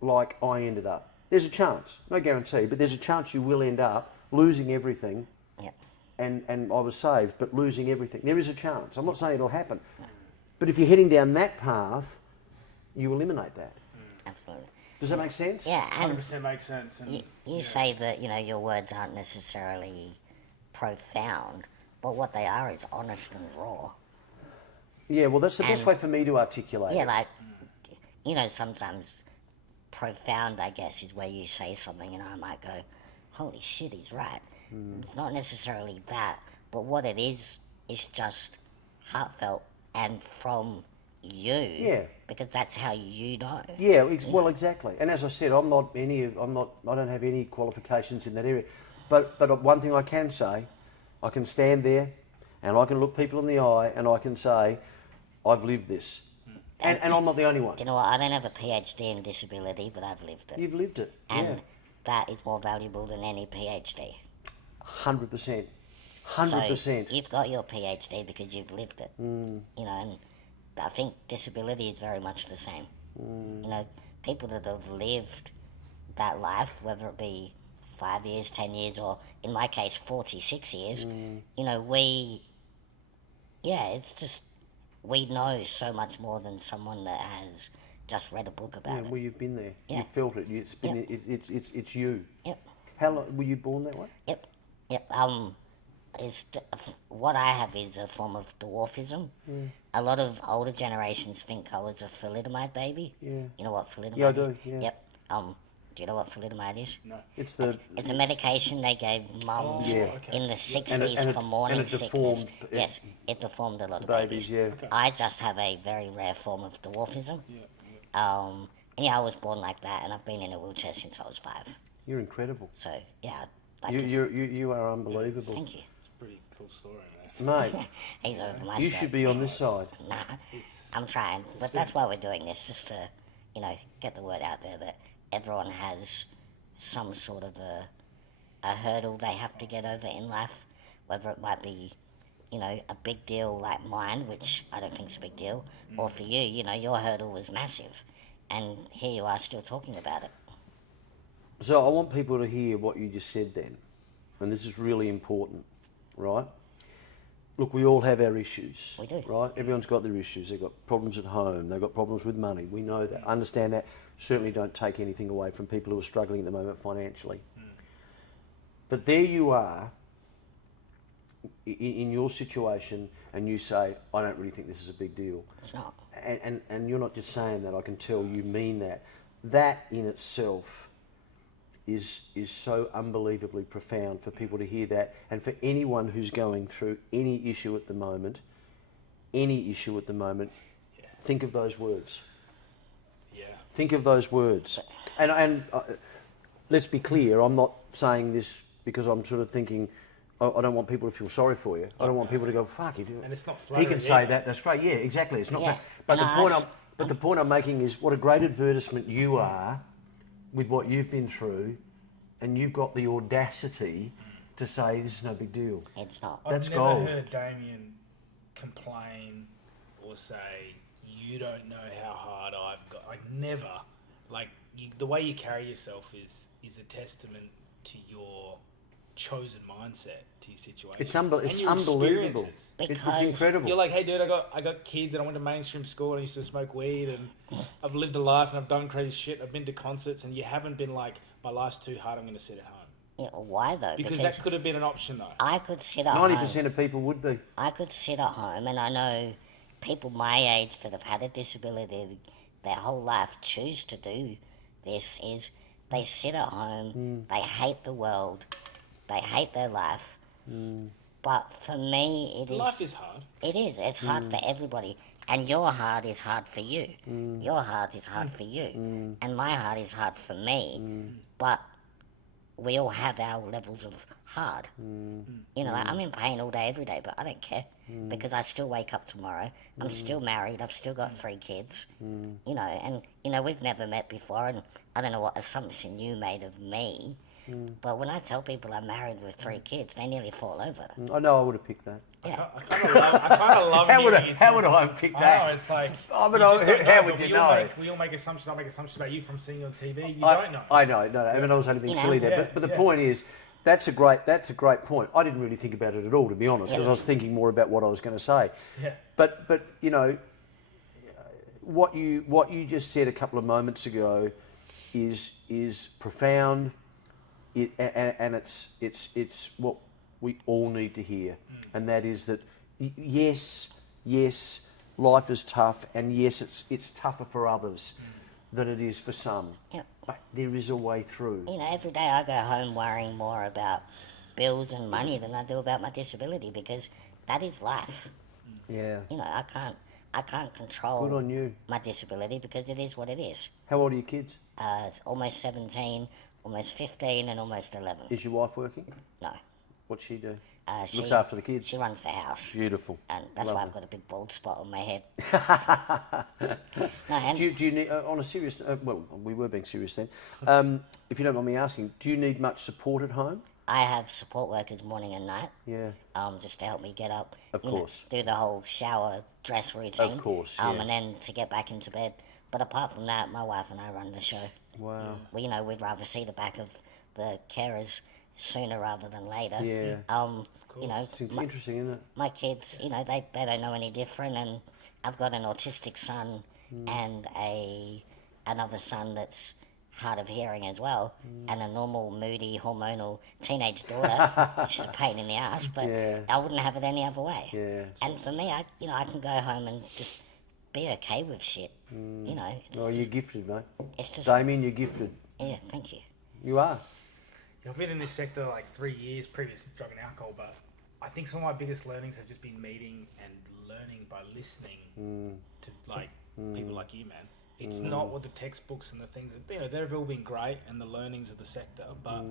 like I ended up. There's a chance, no guarantee, but there's a chance you will end up losing everything. Yep. And I was saved, but losing everything. There is a chance. I'm not saying it'll happen. But if you're heading down that path, you eliminate that. Absolutely. Does that make sense? Yeah, and 100% makes sense. And you say that, you know, your words aren't necessarily profound, but what they are is honest and raw. Yeah, well, that's the best way for me to articulate Yeah, it. like, you know, sometimes profound, I guess, is where you say something and I might go, holy shit, he's right. It's not necessarily that, but what it is just heartfelt and from you. Yeah. Because that's how you know. Yeah, well, exactly. And as I said, I don't have any qualifications in that area. But one thing I can say, I can stand there and I can look people in the eye and I can say, I've lived this. And I'm not the only one. You know what, I don't have a PhD in disability, but I've lived it. You've lived it. And that is more valuable than any PhD. 100%. 100%. So you've got your PhD because you've lived it. You know, and I think disability is very much the same. You know, people that have lived that life, whether it be 5 years, 10 years, or in my case, 46 years, you know, it's just, we know so much more than someone that has just read a book about it. Well, you've been there. Yeah. You've felt it. It's been. It's you. Yep. How long were you born that way? Yep. What I have is a form of dwarfism. A lot of older generations think I was a thalidomide baby. Yeah. You know what thalidomide is? Yeah, I do. Yeah. Yep. Do you know what thalidomide is? No. It's the. It's a medication they gave mums Yeah. in the 60s And it- for morning and it sickness. deformed Yes, it deformed a lot of babies, babies. yeah. I just have a very rare form of dwarfism. And I was born like that, and I've been in a wheelchair since I was 5. You're incredible. So yeah, I'd like to You are unbelievable. thank you. It's a pretty cool story, man. Mate, He's over my you side. should be on this side. Nah, I'm trying, but that's why we're doing this, just to, you know, get the word out there that everyone has some sort of a hurdle they have to get over in life, whether it might be, you know, a big deal like mine, which I don't think is a big deal, or for you, you know, your hurdle was massive, and here you are still talking about it. So I want people to hear what you just said then, and this is really important, right? Look, we all have our issues. We do. Right? Everyone's got their issues. They've got problems at home. They've got problems with money. We know that. Understand that. Certainly don't take anything away from people who are struggling at the moment financially. But there you are in your situation and you say, I don't really think this is a big deal. It's not. And you're not just saying that. I can tell you mean that. That in itself is so unbelievably profound for people to hear that, and for anyone who's going through any issue at the moment, think of those words. Yeah. Think of those words. And let's be clear, I'm not saying this because I'm sort of thinking, I don't want people to feel sorry for you. I don't want people to go, fuck, if you, And it's not he can flattering say either. that, that's great. Yeah, exactly. It's not Yeah. But No, the point I'm making is what a great advertisement you are with what you've been through, and you've got the audacity to say this is no big deal. It's not. That's I've never gold. heard Damien complain or say, you don't know how hard I've got. I never. Like, the way you carry yourself is a testament to your chosen mindset, to your situation. It's and your unbelievable. experiences. It's incredible. You're like, hey dude, I got kids and I went to mainstream school and I used to smoke weed and I've lived a life and I've done crazy shit. I've been to concerts, and you haven't been like, my life's too hard, I'm going to sit at home. Yeah, why though? Because that could have been an option though. I could sit at home. 90% of people would be. I could sit at home, and I know people my age that have had a disability their whole life choose to do this is they sit at home, they hate the world, they hate their life. But for me, it is... Life is hard. It is. It's hard for everybody. And your heart is hard for you. Your heart is hard for you. And my heart is hard for me. But we all have our levels of hard. You know, like, I'm in pain all day, every day, but I don't care. Because I still wake up tomorrow. I'm still married. I've still got 3 kids. You know, and, you know, we've never met before, and I don't know what assumption you made of me. But when I tell people I'm married with 3 kids, they nearly fall over. I know I would have picked that. Yeah. I kind of love How would hearing I have picked that? I know, it's like... I mean, you just don't how know, would but you know? We all make assumptions. I make assumptions about you from seeing you on TV. You don't know. I know, no, I mean, I was only being silly there. But the point is, that's a great point. I didn't really think about it at all, to be honest, because I was thinking more about what I was going to say. Yeah. But you know, what you just said a couple of moments ago is profound. And it's what we all need to hear, and that is that yes, life is tough, and yes, it's tougher for others than it is for some. Yep. But there is a way through. You know, every day I go home worrying more about bills and money than I do about my disability, because that is life. Yeah. You know, I can't control Good on you. my disability because it is what it is. How old are your kids? It's almost 17, almost 15, and almost 11. Is your wife working? No. What's she do? She Looks after the kids. She runs the house. Beautiful. And that's Lovely. why I've got a big bald spot on my head. No, and Do you need, on a serious, well, we were being serious then. If you don't mind me asking, do you need much support at home? I have support workers morning and night. Yeah. Just to help me get up. Of you course. Know, do the whole shower dress routine. Of course, yeah. And then to get back into bed. But apart from that, my wife and I run the show. Wow. Well, you know, we'd rather see the back of the carers sooner rather than later. Yeah. You know, It's interesting, isn't it? my kids, you know, they don't know any different, and I've got an autistic son and another son that's hard of hearing as well, and a normal, moody, hormonal teenage daughter, which is a pain in the ass, but Yeah. I wouldn't have it any other way. Yeah. And for me, I can go home and just be okay with shit. You know, Oh, you're gifted, mate. it's just, Damien, you're gifted. yeah, thank you. You are. I've been in this sector like 3 years previous to drug and alcohol, but I think some of my biggest learnings have just been meeting and learning by listening to like people like you, man. It's not what the textbooks and the things that, you know, they've all been great and the learnings of the sector, but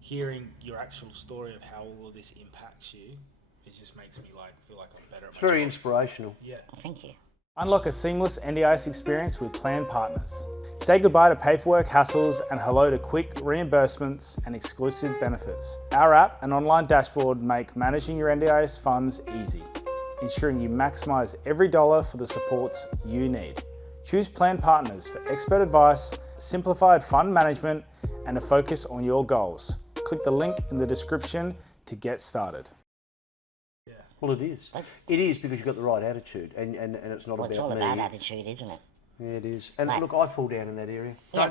hearing your actual story of how all of this impacts you, it just makes me like feel like I'm better at my It's very job. inspirational. Yeah. Thank you. Unlock a seamless NDIS experience with Plan Partners. Say goodbye to paperwork hassles and hello to quick reimbursements and exclusive benefits. Our app and online dashboard make managing your NDIS funds easy, ensuring you maximise every dollar for the supports you need. Choose Plan Partners for expert advice, simplified fund management, and a focus on your goals. Click the link in the description to get started. Well, it is. It is because you've got the right attitude, and it's not Well, about it's all me. about attitude, isn't it? Yeah, it is. And Like- look, I fall down in that area. Yeah.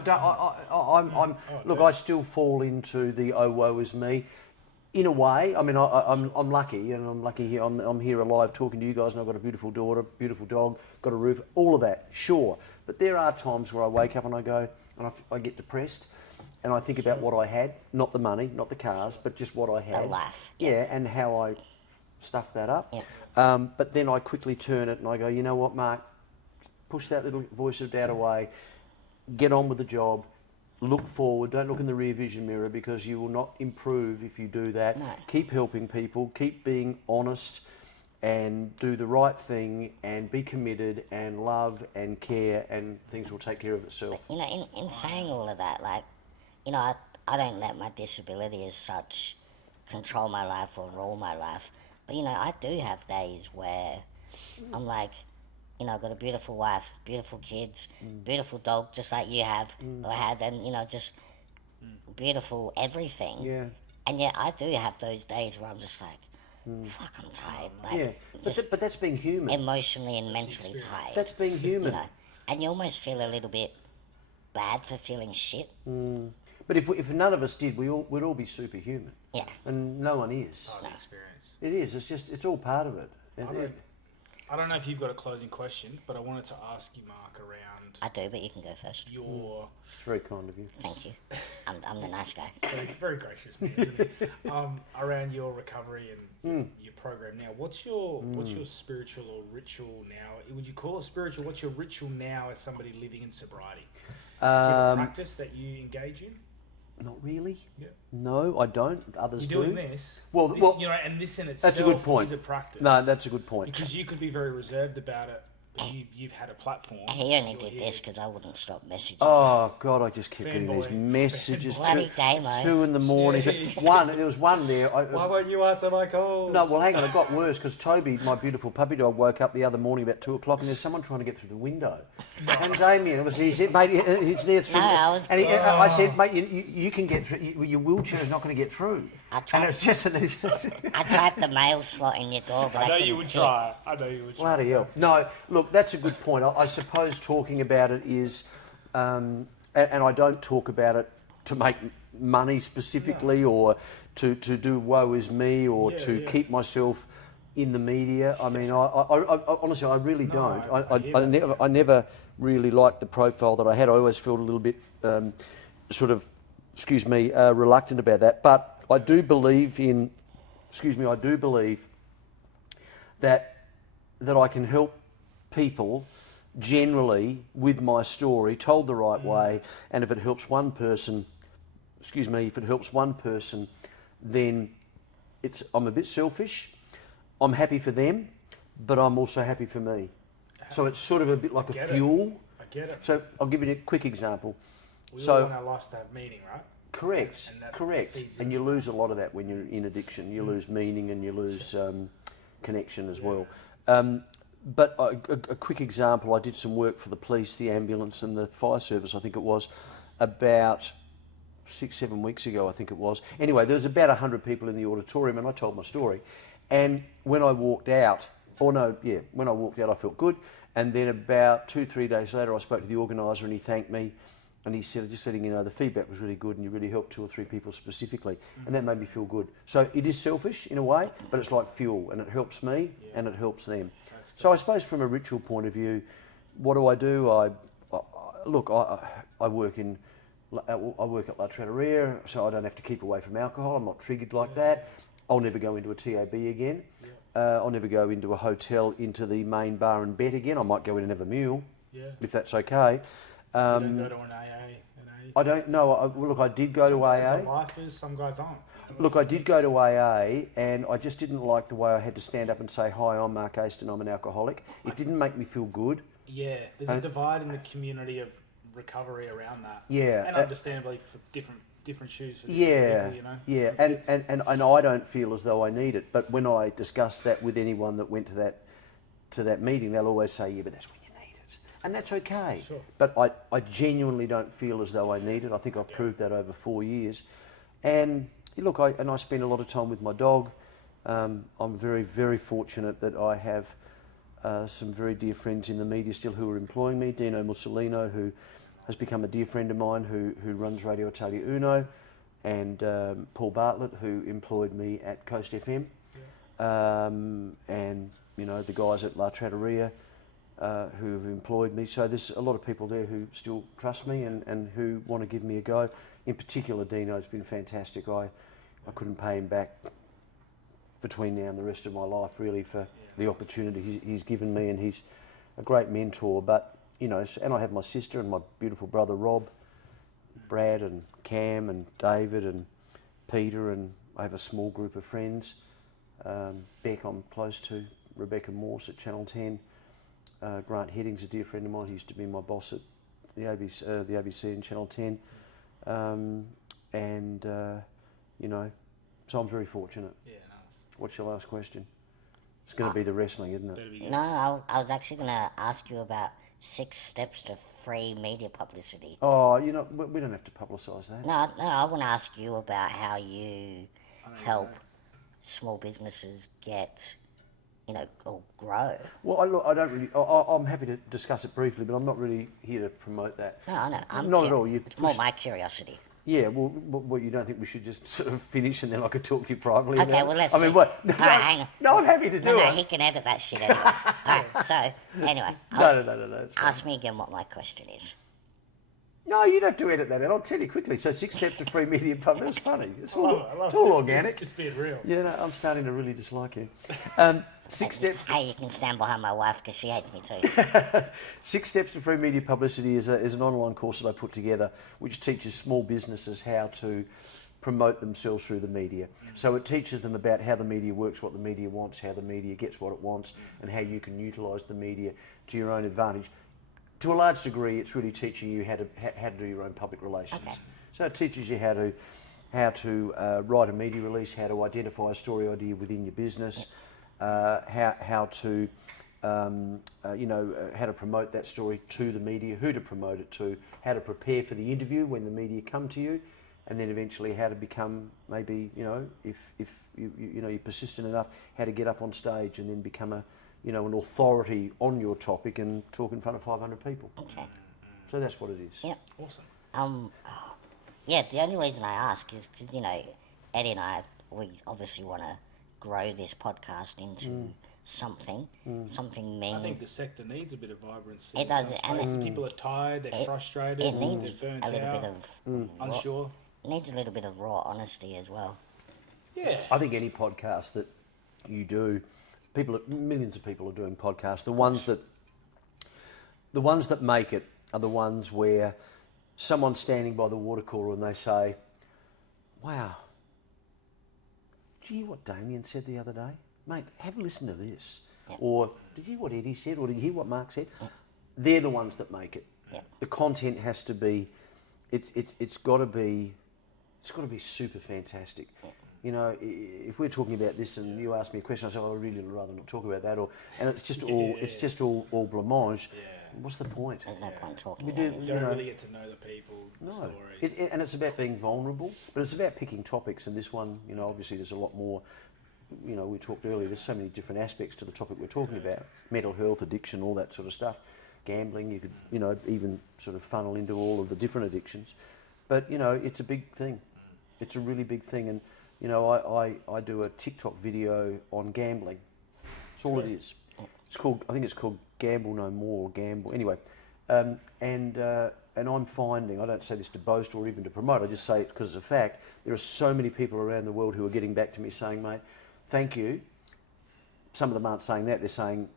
Look, I still fall into the oh woe is me. In a way, I mean, I'm lucky, and I'm lucky here. I'm here alive talking to you guys, and I've got a beautiful daughter, beautiful dog, got a roof, all of that, sure. But there are times where I wake up and I go, and I get depressed, and I think about what I had, not the money, not the cars, but just what I had. The life. Yeah, and how I stuffed that up. Yeah. But then I quickly turn it and I go, you know what, Mark? Push that little voice of doubt away. Get on with the job. Look forward. Don't look in the rear vision mirror, because you will not improve if you do that. No. Keep helping people. Keep being honest, and do the right thing, and be committed, and love and care, and things will take care of itself. You know, in saying all of that, like, you know, I don't let my disability as such control my life or rule my life. But, you know, I do have days where I'm like, you know, I've got a beautiful wife, beautiful kids, beautiful dog, just like you have or had, and, you know, just beautiful everything. Yeah. And yet I do have those days where I'm just like, fuck, I'm tired. Like, Yeah. just But that's being human. emotionally and mentally tired. That's being human. You know, And you almost feel a little bit bad for feeling shit. But if none of us did, we'd all be superhuman. Yeah. And no one is. Part of the experience. It is. It's all part of it. I don't know if you've got a closing question, but I wanted to ask you, Mark, around I do, but you can go first. your... It's very kind of you. Thank you. I'm the nice guy. Very gracious, man. Isn't it? Around your recovery and your program now, what's your spiritual or ritual now? Would you call it spiritual? What's your ritual now as somebody living in sobriety? Do you have a practice that you engage in? Not really. Yeah. No, I don't. Others You're do. doing this. Well, and this in itself that's a good point. is a practice. No, that's a good point. Because you could be very reserved about it, but you've had a platform. He only did this because I wouldn't stop messaging. Oh God, I just keep getting these Fanboy. messages. Bloody Damo. 2 in the morning. Jeez. There was one there. Why won't you answer my calls? No, well, hang on. It got worse because Toby, my beautiful puppy dog, woke up the other morning about 2 o'clock, and there's someone trying to get through the window. And Damien, he said, mate, it's near through. No, I said, mate, you can get through. Your wheelchair's not going to get through. I And tried, it's just I tried the mail slot in your door, but I know couldn't you would fit. try. I know you would try. bloody hell. No, look, that's a good point. I suppose talking about it is, and I don't talk about it to make money specifically or to do woe is me or to keep myself in the media. I mean, I honestly, I really don't. I never really liked the profile that I had. I always felt a little bit reluctant about that. But I do believe that I can help people generally with my story told the right way, and if it helps one person, then I'm a bit selfish. I'm happy for them, but I'm also happy for me. So it's sort of a bit like a fuel. I get it. So I'll give you a quick example. We all want our lives to have meaning, right? Correct. And you lose a lot of that when you're in addiction. You lose meaning and you lose connection as well. But a quick example, I did some work for the police, the ambulance and the fire service, I think it was, about 6-7 weeks ago, I think it was. Anyway, there was about 100 people in the auditorium and I told my story. And when I walked out, I felt good. And then about 2-3 days later, I spoke to the organiser and he thanked me. And he said, just letting you know, the feedback was really good and you really helped 2 or 3 people specifically. And that made me feel good. So it is selfish in a way, but it's like fuel and it helps me and it helps them. So I suppose from a ritual point of view, what do? I work at La Trattoria, so I don't have to keep away from alcohol. I'm not triggered like that. I'll never go into a TAB again. I'll never go into a hotel, into the main bar and bet again. I might go in and have a meal, if that's okay. You don't go to an AA? I don't know. Look, I did go to AA. Some lifers, some guys aren't. Look, I did go to AA, and I just didn't like the way I had to stand up and say, "Hi, I'm Mark Aiston. I'm an alcoholic." It didn't make me feel good. Yeah, there's a divide in the community of recovery around that. Yeah, and understandably for different shoes for different people, you know. Yeah, and I don't feel as though I need it. But when I discuss that with anyone that went to that meeting, they'll always say, "Yeah, but that's when you need it," and that's okay. Sure. But I genuinely don't feel as though I need it. I think I've proved that over 4 years, and. Look, I spend a lot of time with my dog. I'm very, very fortunate that I have some very dear friends in the media still who are employing me. Dino Mussolino, who has become a dear friend of mine, who runs Radio Italia Uno, and Paul Bartlett, who employed me at Coast FM, and the guys at La Trattoria who have employed me. So there's a lot of people there who still trust me and who want to give me a go. In particular, Dino's been fantastic. I couldn't pay him back between now and the rest of my life, really, for the opportunity he's given me, and he's a great mentor. But, and I have my sister and my beautiful brother Rob, Brad and Cam and David and Peter, and I have a small group of friends. Beck I'm close to, Rebecca Morse at Channel 10. Grant Heading's a dear friend of mine. He used to be my boss at the ABC and Channel 10. So I'm very fortunate. Yeah, nice. What's your last question? It's going to be the wrestling, isn't it? No, I was actually going to ask you about 6 steps to free media publicity. Oh, we don't have to publicise that. No, I want to ask you about how you help small businesses get or grow. Well, I don't really. I'm happy to discuss it briefly, but I'm not really here to promote that. No, I know. Not at all. It's more my curiosity. Yeah, well, you don't think we should just sort of finish and then I could talk to you privately Okay, about well, it? let's I mean, do- what? No, All right, hang on. no, I'm happy to do No, it. he can edit that shit anyway. All right, so, anyway. No. It's fine. Ask me again what my question is. No, you don't have to edit that out. I'll tell you quickly. So 6 steps to free media public. It's funny. It's all, I love it's all it. organic. Just being real. Yeah, no, I'm starting to really dislike you. 6 steps. Hey, you can stand behind my wife because she hates me too. 6 Steps to Free Media Publicity is an online course that I put together which teaches small businesses how to promote themselves through the media. So it teaches them about how the media works, what the media wants, how the media gets what it wants, and how you can utilise the media to your own advantage. To a large degree, it's really teaching you how to do your own public relations. Okay. So it teaches you how to write a media release, how to identify a story idea within your business, how to how to promote that story to the media, who to promote it to, how to prepare for the interview when the media come to you, and then eventually how to become maybe if you're persistent enough, how to get up on stage and then become an authority on your topic and talk in front of 500 people. Okay. So that's what it is. Yep. Awesome. Yeah, the only reason I ask is because, Eddie and I, we obviously want to grow this podcast into something meaningful. I think the sector needs a bit of vibrancy. It does, and people are tired, they're frustrated, it needs they're burnt a little out, bit of unsure. It needs a little bit of raw honesty as well. Yeah. I think any podcast that you do, millions of people are doing podcasts. The ones that make it are the ones where someone's standing by the water cooler and they say, "Wow, did you hear what Damien said the other day? Mate, have a listen to this." Yep. Or, "Did you hear what Eddie said? Or did you hear what Mark said?" They're the ones that make it. Yep. The content has to be, it's got to be super fantastic. Yep. If we're talking about this and you ask me a question, I say, "I'd really rather not talk about that," and it's just all blancmange. Yeah. What's the point? There's no point talking We about do- this. You don't really get to know the people, the No, stories. and it's about being vulnerable, but it's about picking topics. And this one, obviously, there's a lot more. We talked earlier. There's so many different aspects to the topic we're talking about: mental health, addiction, all that sort of stuff. Gambling. You could, even sort of funnel into all of the different addictions. But it's a big thing. It's a really big thing, and I do a TikTok video on gambling. That's all it is. I think it's called Gamble No More, or Gamble. Anyway, and I'm finding, I don't say this to boast or even to promote, I just say it because it's a fact, there are so many people around the world who are getting back to me saying, "Mate, thank you." Some of them aren't saying that, they're saying,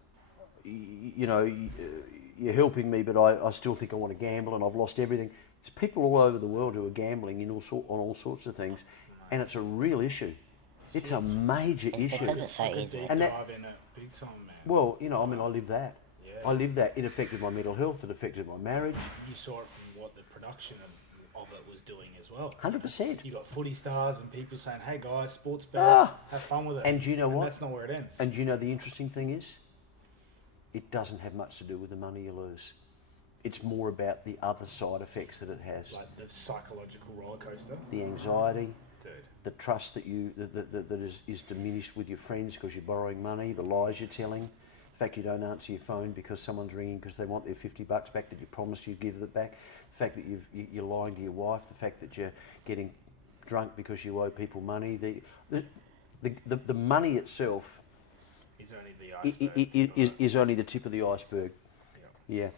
"You're helping me, but I still think I want to gamble and I've lost everything." There's people all over the world who are gambling on all sorts of things, and it's a real issue. It's a major issue. Because it's so easy. Deep And that- dive in it big time, man. Well, I live that. Yeah. I live that. It affected my mental health. It affected my marriage. You saw it from what the production of it was doing as well. 100%. You got footy stars and people saying, "Hey guys, sports bet, Ah. have fun with it." And you know what? That's not where it ends. And the interesting thing is, it doesn't have much to do with the money you lose. It's more about the other side effects that it has. Like the psychological roller coaster, The anxiety, dude. the trust that is diminished with your friends because you're borrowing money, the lies you're telling, the fact you don't answer your phone because someone's ringing because they want their $50 back that you promised you'd give it back, the fact that you're lying to your wife, the fact that you're getting drunk because you owe people money. The money itself Is only the iceberg. is only the tip of the iceberg. Yeah.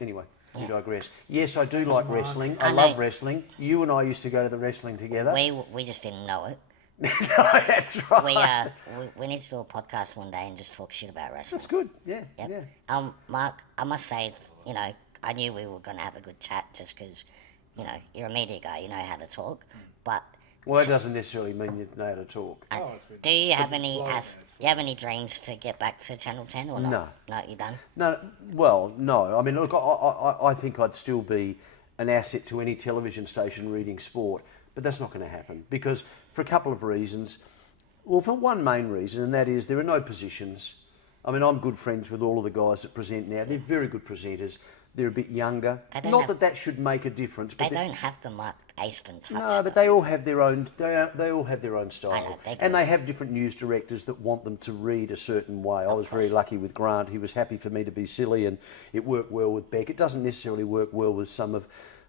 Anyway, we digress. Yes, I do like wrestling. I love wrestling. You and I used to go to the wrestling together. We just didn't know it. No, that's right. We need to do a podcast one day and just talk shit about wrestling. That's good. Yeah. Yep. Yeah. Mark, I must say, I knew we were going to have a good chat just because, you're a media guy, you know how to talk. But Well, that doesn't necessarily mean you know how to talk. It's been- do you have it's any flowing, do you have any dreams to get back to Channel 10 or not? No. No, you done? No, well, no. I mean, look, I think I'd still be an asset to any television station reading sport, but that's not going to happen because for a couple of reasons. Well, for one main reason, and that is there are no positions. I mean, I'm good friends with all of the guys that present now. They're very good presenters. They're a bit younger. They don't Not have- that that should make a difference. They But don't have the Aiston touch. No, but they all have their own. They all have their own style, know, they and do. they have different news directors that want them to read a certain way. I was very lucky with Grant. He was happy for me to be silly, and it worked well with Beck. It doesn't necessarily work well with some of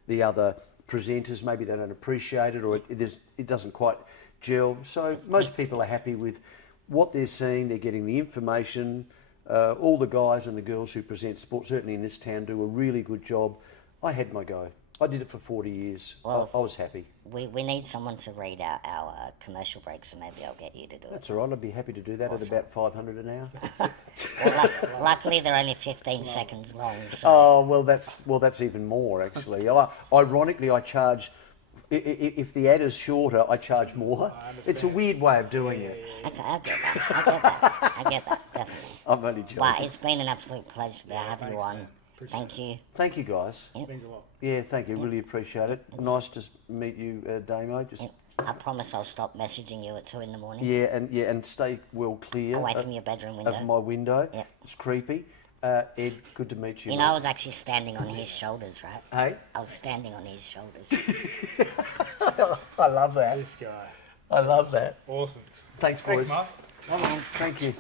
the other presenters. Maybe they don't appreciate it, or it doesn't quite gel. So most people are happy with what they're seeing. They're getting the information. All the guys and the girls who present sport, certainly in this town, do a really good job. I had my go. I did it for 40 years. Well, I was happy. We need someone to read out our commercial breaks, so maybe I'll get you to do it. That's all right. I'd be happy to do that at about 500 an hour. Well, luckily, they're only 15 seconds long. So. Oh that's even more actually. Ironically, I charge. If the ad is shorter, I charge more. It's a weird way of doing it. I get that, definitely. I'm only joking. But it's been an absolute pleasure to have you on. Thank you. Thank you, guys. It means a lot. Yeah, thank you. Really appreciate it. Nice to meet you, Damo. I promise I'll stop messaging you at 2 in the morning. Yeah, and stay well clear Away from your bedroom window. of my window. Yeah. It's creepy. Ed, good to meet you. You know, I was actually standing on his shoulders, right? Hey, I was standing on his shoulders. I love that. This guy. I love that. Awesome. Thanks, boys. Thanks, Mark. Thank you.